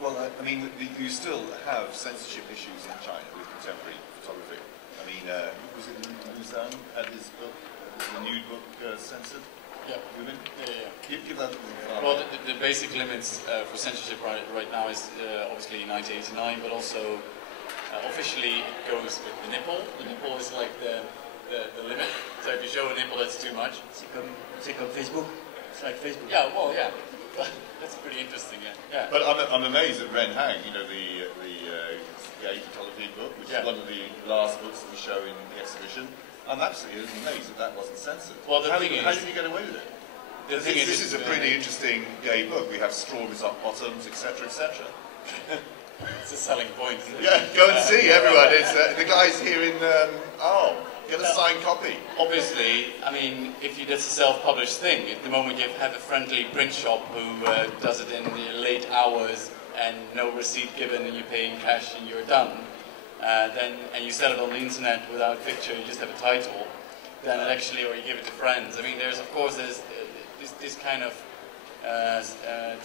Well, I mean, you still have censorship issues in China with contemporary photography. I mean, was it Liu Zhang had his book, the new book, censored? Yeah. Women? Yeah. Give that. Well, the basic limits for censorship right now is obviously 1989, but also officially it goes with the nipple. The nipple is like the limit. So if you show a nipple, that's too much. C'est comme Facebook. It's like Facebook. Yeah. Well, yeah. That's pretty interesting. Yeah. But I'm amazed at Ren Hang. You know, the gay photography book, which is one of the last books that we show in the exhibition. I'm absolutely amazed that wasn't censored. Well, how did you get away with it? This is a pretty interesting gay book. We have strawberries up bottoms, etc., etc. It's a selling point. Yeah, go and see everyone. It's the guys here in Get a signed copy. Obviously, I mean, if that's a self-published thing, at the moment you have a friendly print shop who does it in the late hours and no receipt given and you pay in cash and you're done, and you sell it on the internet without picture, you just have a title, then it actually, or you give it to friends. I mean, there's this kind of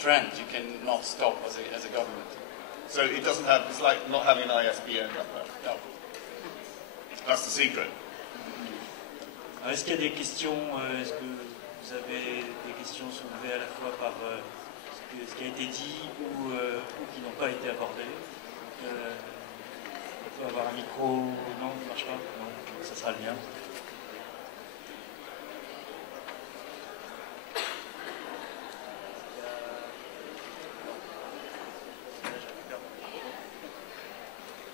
trend you cannot stop as a government. So it doesn't have, it's like not having an ISBN number. No. That's the secret. Est-ce qu'il y a des questions, est-ce que vous avez des questions soulevées à la fois par ce qui a été dit ou qui n'ont pas été abordées? On peut avoir un micro? Non, ça ne marche pas? Non, ça sera le mien.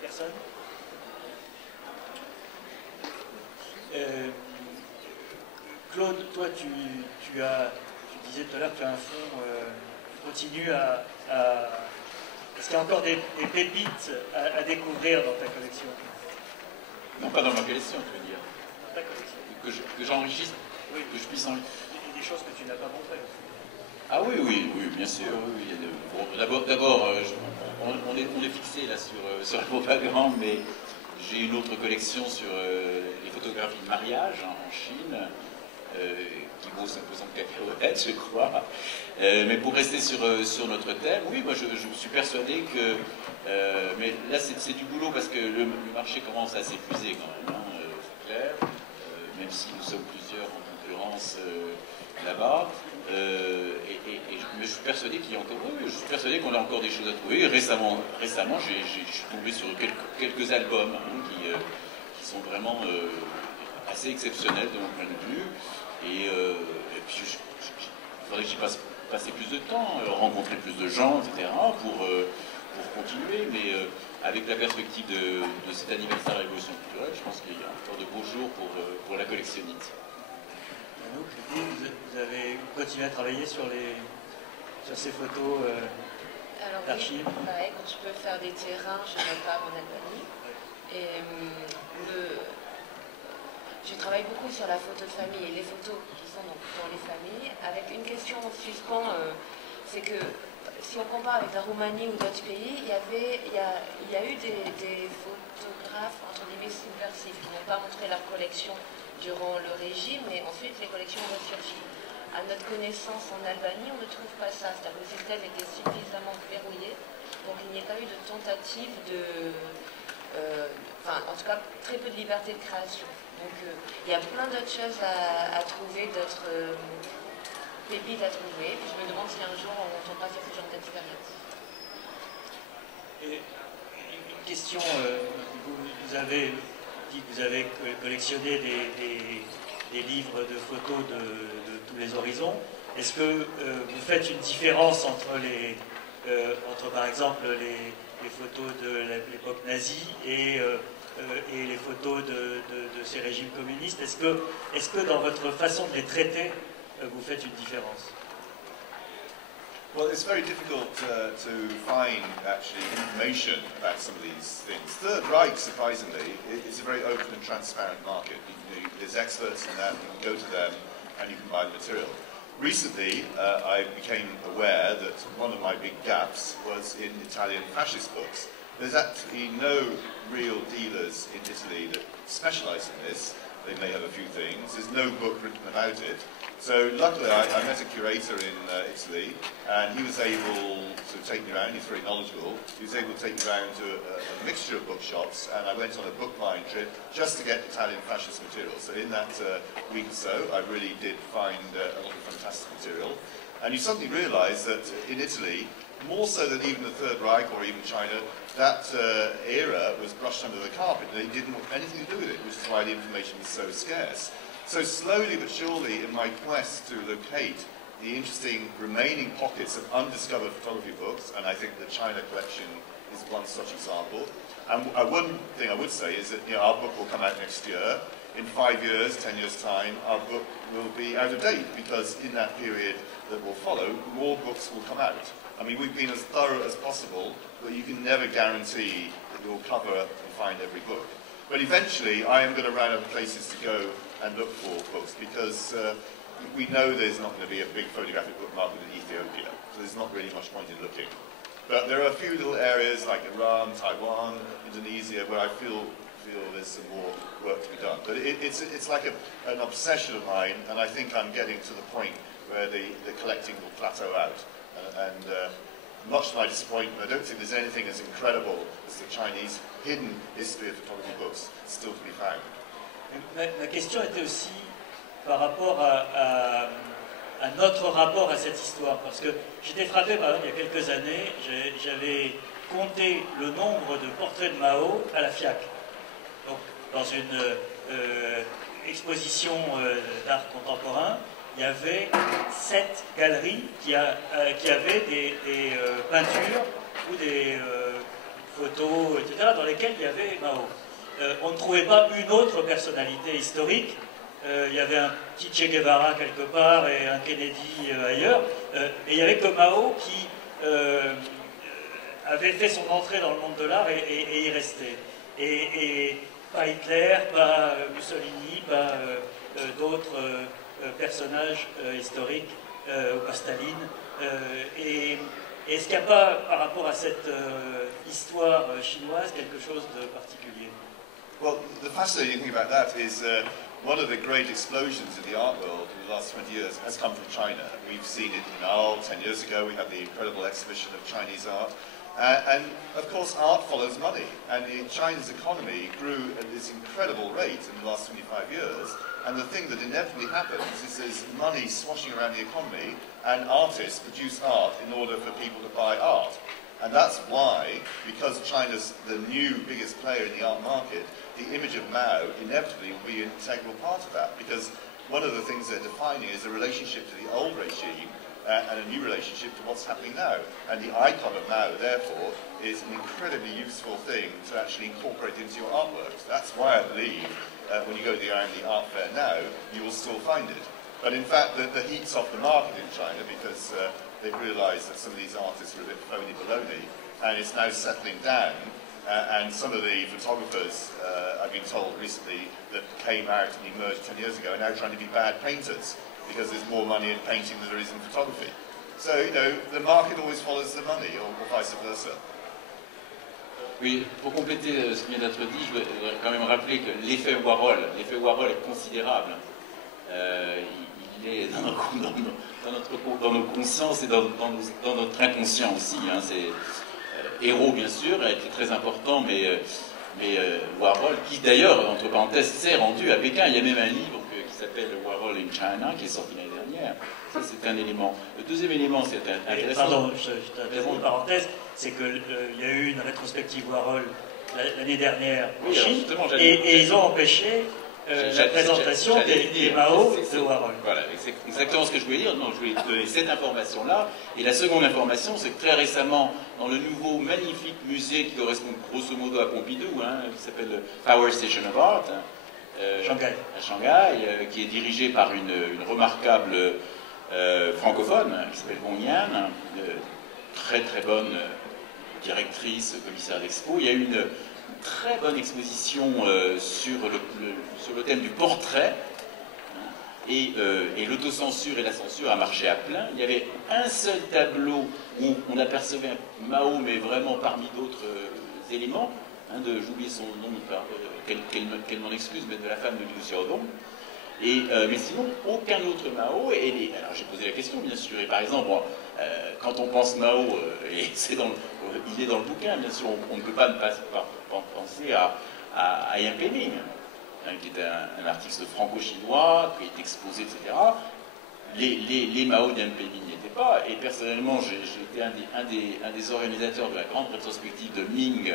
Personne? Claude, toi tu disais tout à l'heure que tu as un fonds, tu continues à... Est-ce qu'il y a encore des pépites à découvrir dans ta collection? Non, pas dans ma collection, tu veux dire. Dans ta collection. Que j'enrichisse, oui, que je puisse enrichir. Il y a des choses que tu n'as pas montrées aussi. Ah oui, bien sûr. Oui. D'abord, on est fixé là sur la propagande, mais j'ai une autre collection sur les photographies de mariage en Chine, qui vaut 5% de cacahuètes, je crois. Mais pour rester sur notre thème, oui, moi je suis persuadé que... mais là c'est du boulot parce que le marché commence à s'épuiser quand même, hein, c'est clair, même si nous sommes plusieurs en concurrence là-bas. Mais je suis persuadé qu'il y a encore... Oui, je suis persuadé qu'on a encore des choses à trouver. Récemment je suis tombé sur quelques albums qui sont vraiment assez exceptionnels de mon point de vue. Et puis il faudrait que j'y passe plus de temps, rencontrer plus de gens, etc. pour continuer. Mais avec la perspective de cet anniversaire de la Révolution culturelle, je pense qu'il y a encore de beaux jours pour la collectionnite. Vous continuez à travailler sur ces photos d'archives? Oui, pareil, quand je peux faire des terrains, je repars en Albanie. Et je travaille beaucoup sur la photo de famille et les photos qui sont dans les familles, avec une question en suspens, c'est que si on compare avec la Roumanie ou d'autres pays, il y a eu des photographes entre guillemets subversifs qui n'ont pas montré leur collection durant le régime, mais ensuite les collections ont ressurgi. À notre connaissance, en Albanie, on ne trouve pas ça. C'est-à-dire que le système était suffisamment verrouillé, donc il n'y a pas eu de tentative en tout cas, très peu de liberté de création. Donc il y a plein d'autres choses à trouver, d'autres pépites à trouver. Puis je me demande si un jour on tombera sur ce genre d'expérience. Une question, vous avez dit que vous avez collectionné des livres de photos de tous les horizons. Est-ce que vous faites une différence entre par exemple les photos de l'époque nazie et les photos de ces régimes communistes? Est-ce que dans votre façon de les traiter, vous faites une différence? Well, it's very difficult to find actually information about some of these things. Third Reich, surprisingly, is a very open and transparent market. There's experts in that, you can go to them and you can buy the material. Recently, I became aware that one of my big gaps was in Italian fascist books. There's actually no real dealers in Italy that specialise in this. They may have a few things. There's no book written about it. So luckily I met a curator in Italy, and he was able to take me around. He's very knowledgeable. He was able to take me around to a mixture of bookshops, and I went on a book buying trip just to get Italian fascist material. So in that week or so, I really did find a lot of fantastic material. And you suddenly realise that in Italy, more so than even the Third Reich or even China, that era was brushed under the carpet. They didn't want anything to do with it, which is why the information was so scarce. So slowly but surely, in my quest to locate the interesting remaining pockets of undiscovered photography books, and I think the China collection is one such example. And one thing I would say is that our book will come out next year. In 5 years, 10 years' time, our book will be out of date, because in that period that will follow, more books will come out. I mean, we've been as thorough as possible, but you can never guarantee that you'll cover and find every book. But eventually, I am going to run out of places to go and look for books, because we know there's not going to be a big photographic book market in Ethiopia, so there's not really much point in looking. But there are a few little areas like Iran, Taiwan, Indonesia, where I feel there's some more work to be done. But it's like an obsession of mine, and I think I'm getting to the point where the collecting will plateau out. And much to my disappointment, I don't think there's anything as incredible as the Chinese hidden history of photography books still to be found. Ma question était aussi par rapport à notre rapport à cette histoire, parce que j'étais frappé, par exemple, il y a quelques années, j'avais compté le nombre de portraits de Mao à la FIAC, donc dans une exposition d'art contemporain. Il y avait 7 galeries qui avaient des peintures ou des photos, etc., dans lesquelles il y avait Mao. On ne trouvait pas une autre personnalité historique. Il y avait un petit Che Guevara quelque part et un Kennedy ailleurs. Et il n'y avait que Mao qui avait fait son entrée dans le monde de l'art et y restait. Et pas Hitler, pas Mussolini, pas d'autres personnages historiques, ou pas Staline. Et est-ce qu'il n'y a pas, par rapport à cette histoire chinoise, quelque chose de particulier? Well, the fascinating thing about that is one of the great explosions in the art world in the last 20 years has come from China. We've seen it in Arles 10 years ago. We had the incredible exhibition of Chinese art. And of course, art follows money. And China's economy grew at this incredible rate in the last 25 years. And the thing that inevitably happens is there's money swashing around the economy, and artists produce art in order for people to buy art. And that's why, because China's the new biggest player in the art market, the image of Mao inevitably will be an integral part of that, because one of the things they're defining is a relationship to the old regime and a new relationship to what's happening now. And the icon of Mao, therefore, is an incredibly useful thing to actually incorporate into your artworks. That's why I believe when you go to the art fair now, you will still find it. But in fact, the heat's off the market in China, because they've realised that some of these artists were a bit phony baloney, and it's now settling down. And some of the photographers, I've been told recently, that came out and emerged 10 years ago are now trying to be bad painters, because there's more money in painting than there is in photography. So, you know, the market always follows the money, or vice versa. Oui, pour compléter ce qui vient d'être dit, je voudrais quand même rappeler que l'effet Warhol est considérable. Il est dans nos consciences et dans notre inconscient aussi. Hein. C'est Hérault, bien sûr, a été très important, mais Warhol, qui d'ailleurs, entre parenthèses, s'est rendu à Pékin. Il y a même un livre qui s'appelle Warhol in China, qui est sorti l'année dernière. Ça, c'est un élément. Le deuxième élément, c'est intéressant. Pardon, je t'interromps une parenthèse, c'est qu'il y a eu une rétrospective Warhol l'année dernière en Chine, et ils ont empêché la présentation des Mao de Warhol. Voilà, c'est exactement ce que je voulais dire. Donc, je voulais donner cette information-là. Et la seconde information, c'est que très récemment, dans le nouveau magnifique musée qui correspond grosso modo à Pompidou, hein, qui s'appelle le Power Station of Art, Shanghai. À Shanghai, qui est dirigé par une remarquable francophone qui s'appelle Wong Yan, très très bonne directrice, commissaire d'expo. Il y a eu une très bonne exposition sur le thème du portrait, et l'autocensure et la censure a marché à plein. Il y avait un seul tableau où on apercevait Mao, mais vraiment parmi d'autres éléments, hein, j'ai oublié son nom, qu'elle m'en excuse, mais de la femme de Liu Xiaodong. Mais sinon, aucun autre Mao. Alors j'ai posé la question, bien sûr. Et par exemple, quand on pense Mao, et il est dans le bouquin, bien sûr, on ne peut pas ne pas penser à Yang Peining, hein, qui est un artiste franco-chinois, qui est exposé, etc. Les Mao d'Yan Peining n'y étaient pas. Et personnellement, j'ai été un des organisateurs de la grande rétrospective de Ming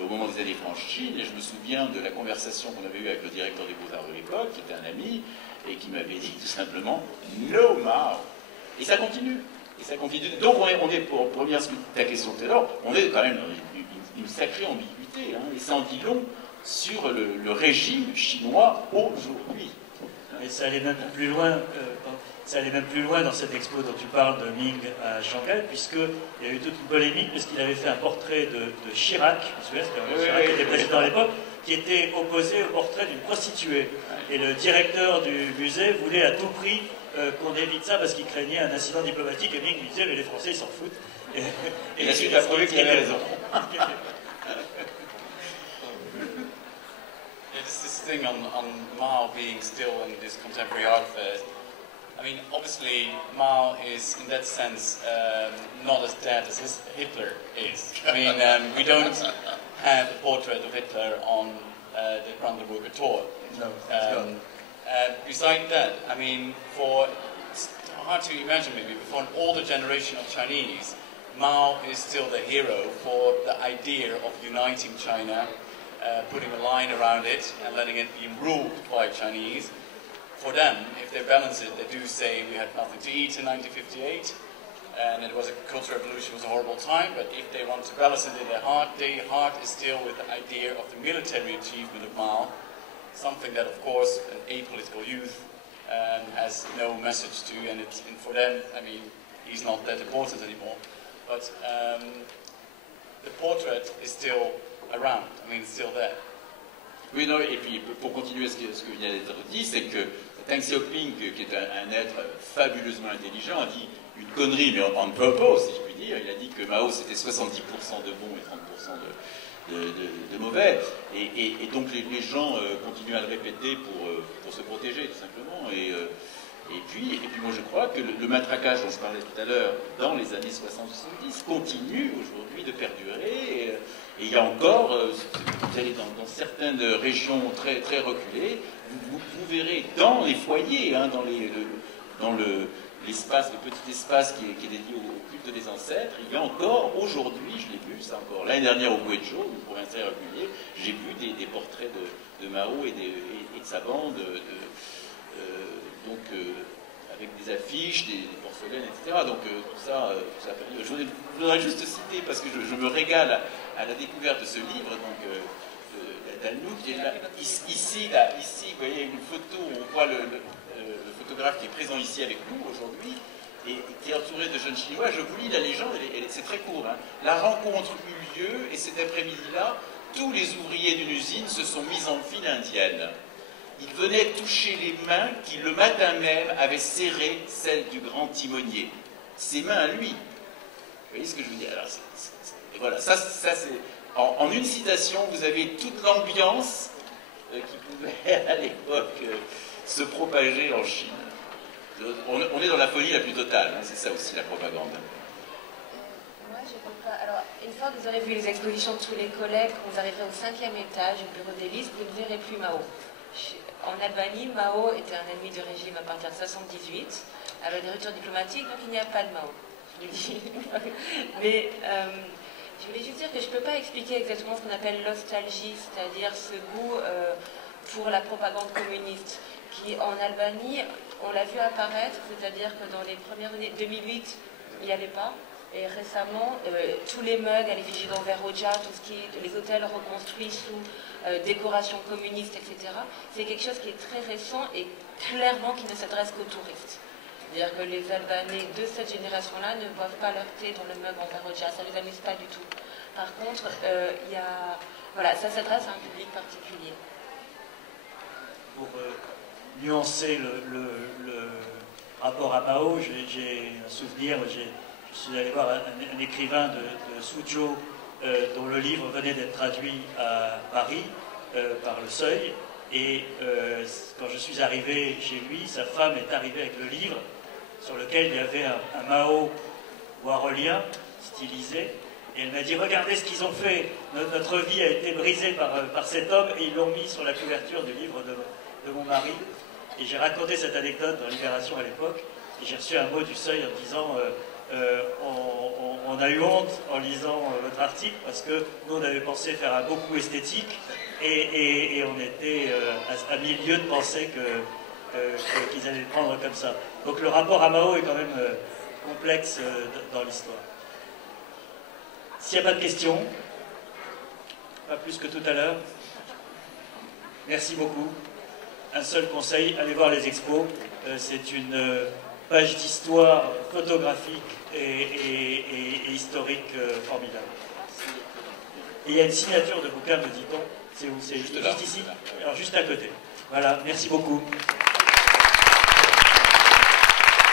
au moment des années franches Chine, et je me souviens de la conversation qu'on avait eue avec le directeur des Beaux-Arts de l'époque, qui était un ami, et qui m'avait dit tout simplement « No Mao ». Et ça continue. Donc on est pour revenir à ta question tout à l'heure, on est quand même dans une sacrée ambiguïté, hein, et ça en dit long sur le régime chinois aujourd'hui. Hein. Et ça allait même plus loin. Ça allait même plus loin dans cette expo dont tu parles de Ming à Shanghai, puisqu'il y a eu toute une polémique, parce qu'il avait fait un portrait de Chirac, je me souviens, c'était Chirac qui était président à l'époque, qui était opposé au portrait d'une prostituée. Et le directeur du musée voulait à tout prix qu'on évite ça, parce qu'il craignait un incident diplomatique, et Ming lui disait, mais les Français, ils s'en foutent. Et la suite a prouvé qu'il avait raison. This thing on Mao being still in this contemporary art fair. I mean, obviously, Mao is, in that sense, not as dead as Hitler is. I mean, we don't have a portrait of Hitler on the Brandenburger Tor. No, besides that, I mean, it's hard to imagine maybe, but for an older generation of Chinese, Mao is still the hero for the idea of uniting China, putting a line around it and letting it be ruled by Chinese. For them, if they balance it, they do say we had nothing to eat in 1958, and it was a cultural revolution, it was a horrible time, but if they want to balance it in their heart is still with the idea of the military achievement of Mao, something that, of course, an apolitical youth has no message to, and for them, I mean, he's not that important anymore. But the portrait is still around, I mean, it's still there. Oui, non, et puis pour continuer ce que vient d'être dit, c'est que Deng Xiaoping, qui est un être fabuleusement intelligent, a dit une connerie, mais on purpose, si je puis dire. Il a dit que Mao c'était 70% de bons et 30% de mauvais. Et donc les gens continuent à le répéter pour se protéger, tout simplement. Et puis moi je crois que le matraquage dont je parlais tout à l'heure, dans les années 60-70, continue aujourd'hui de perdurer. Et il y a encore, vous allez dans certaines régions très, très reculées, vous verrez dans les foyers, hein, dans l'espace, le petit espace qui est dédié au culte des ancêtres, il y a encore, aujourd'hui, je l'ai vu, ça encore, l'année dernière au Guizhou, une province très reculée, j'ai vu des portraits de Mao et de sa bande, avec des affiches, des porcelaines, etc. Donc tout ça je voudrais juste citer, parce que je me régale à la découverte de ce livre, donc d'Alnouk, qui est là. Ici, vous voyez une photo, on voit le photographe qui est présent ici avec nous aujourd'hui, et qui est entouré de jeunes Chinois. Je vous lis la légende, c'est très court. Hein. La rencontre eut lieu, et cet après-midi-là, tous les ouvriers d'une usine se sont mis en file indienne. Ils venaient toucher les mains qui, le matin même, avaient serré celles du grand timonier. Ses mains à lui. Vous voyez ce que je veux dire? Alors, voilà, ça c'est... En une citation, vous avez toute l'ambiance qui pouvait, à l'époque, se propager en Chine. On est dans la folie la plus totale, hein, c'est ça aussi, la propagande. Moi, je ne peux pas... Alors, une fois que vous aurez vu les expositions de tous les collègues, vous arriverez au 5e étage, au bureau des listes, vous ne verrez plus Mao. En Albanie, Mao était un ennemi du régime à partir de 1978, avec des ruptures diplomatiques, donc il n'y a pas de Mao. Je le dis. Mais je voulais juste dire que je ne peux pas expliquer exactement ce qu'on appelle l'ostalgie, c'est-à-dire ce goût pour la propagande communiste, qui en Albanie, on l'a vu apparaître, c'est-à-dire que dans les premières années, 2008, il n'y avait pas. Et récemment, tous les mugs à l'effigie d'Enver Hoxha, les hôtels reconstruits sous décoration communiste, etc., c'est quelque chose qui est très récent et clairement qui ne s'adresse qu'aux touristes. C'est-à-dire que les Albanais de cette génération-là ne boivent pas leur thé dans le mug Enver Hoxha, ça ne les amuse pas du tout. Par contre, voilà, ça s'adresse à un public particulier. Pour nuancer le rapport à Mao, j'ai un souvenir, je suis allé voir un écrivain de Suzhou dont le livre venait d'être traduit à Paris par Le Seuil, et quand je suis arrivé chez lui, sa femme est arrivée avec le livre sur lequel il y avait un Mao warolien stylisé, et elle m'a dit: regardez ce qu'ils ont fait, notre vie a été brisée par cet homme, et ils l'ont mis sur la couverture du livre de mon mari. Et j'ai raconté cette anecdote dans Libération à l'époque, et j'ai reçu un mot du Seuil en disant on a eu honte en lisant votre article, parce que nous on avait pensé faire un beau coup esthétique, et on était à milieu de penser qu'ils allaient le prendre comme ça. Donc le rapport à Mao est quand même complexe dans l'histoire. S'il n'y a pas de questions, pas plus que tout à l'heure, merci beaucoup. un seul conseil, allez voir les expos. C'est une page d'histoire photographique et historique formidable. Et il y a une signature de bouquin, me dit-on. C'est où? C'est juste là. ici. Alors juste à côté. Voilà, merci beaucoup.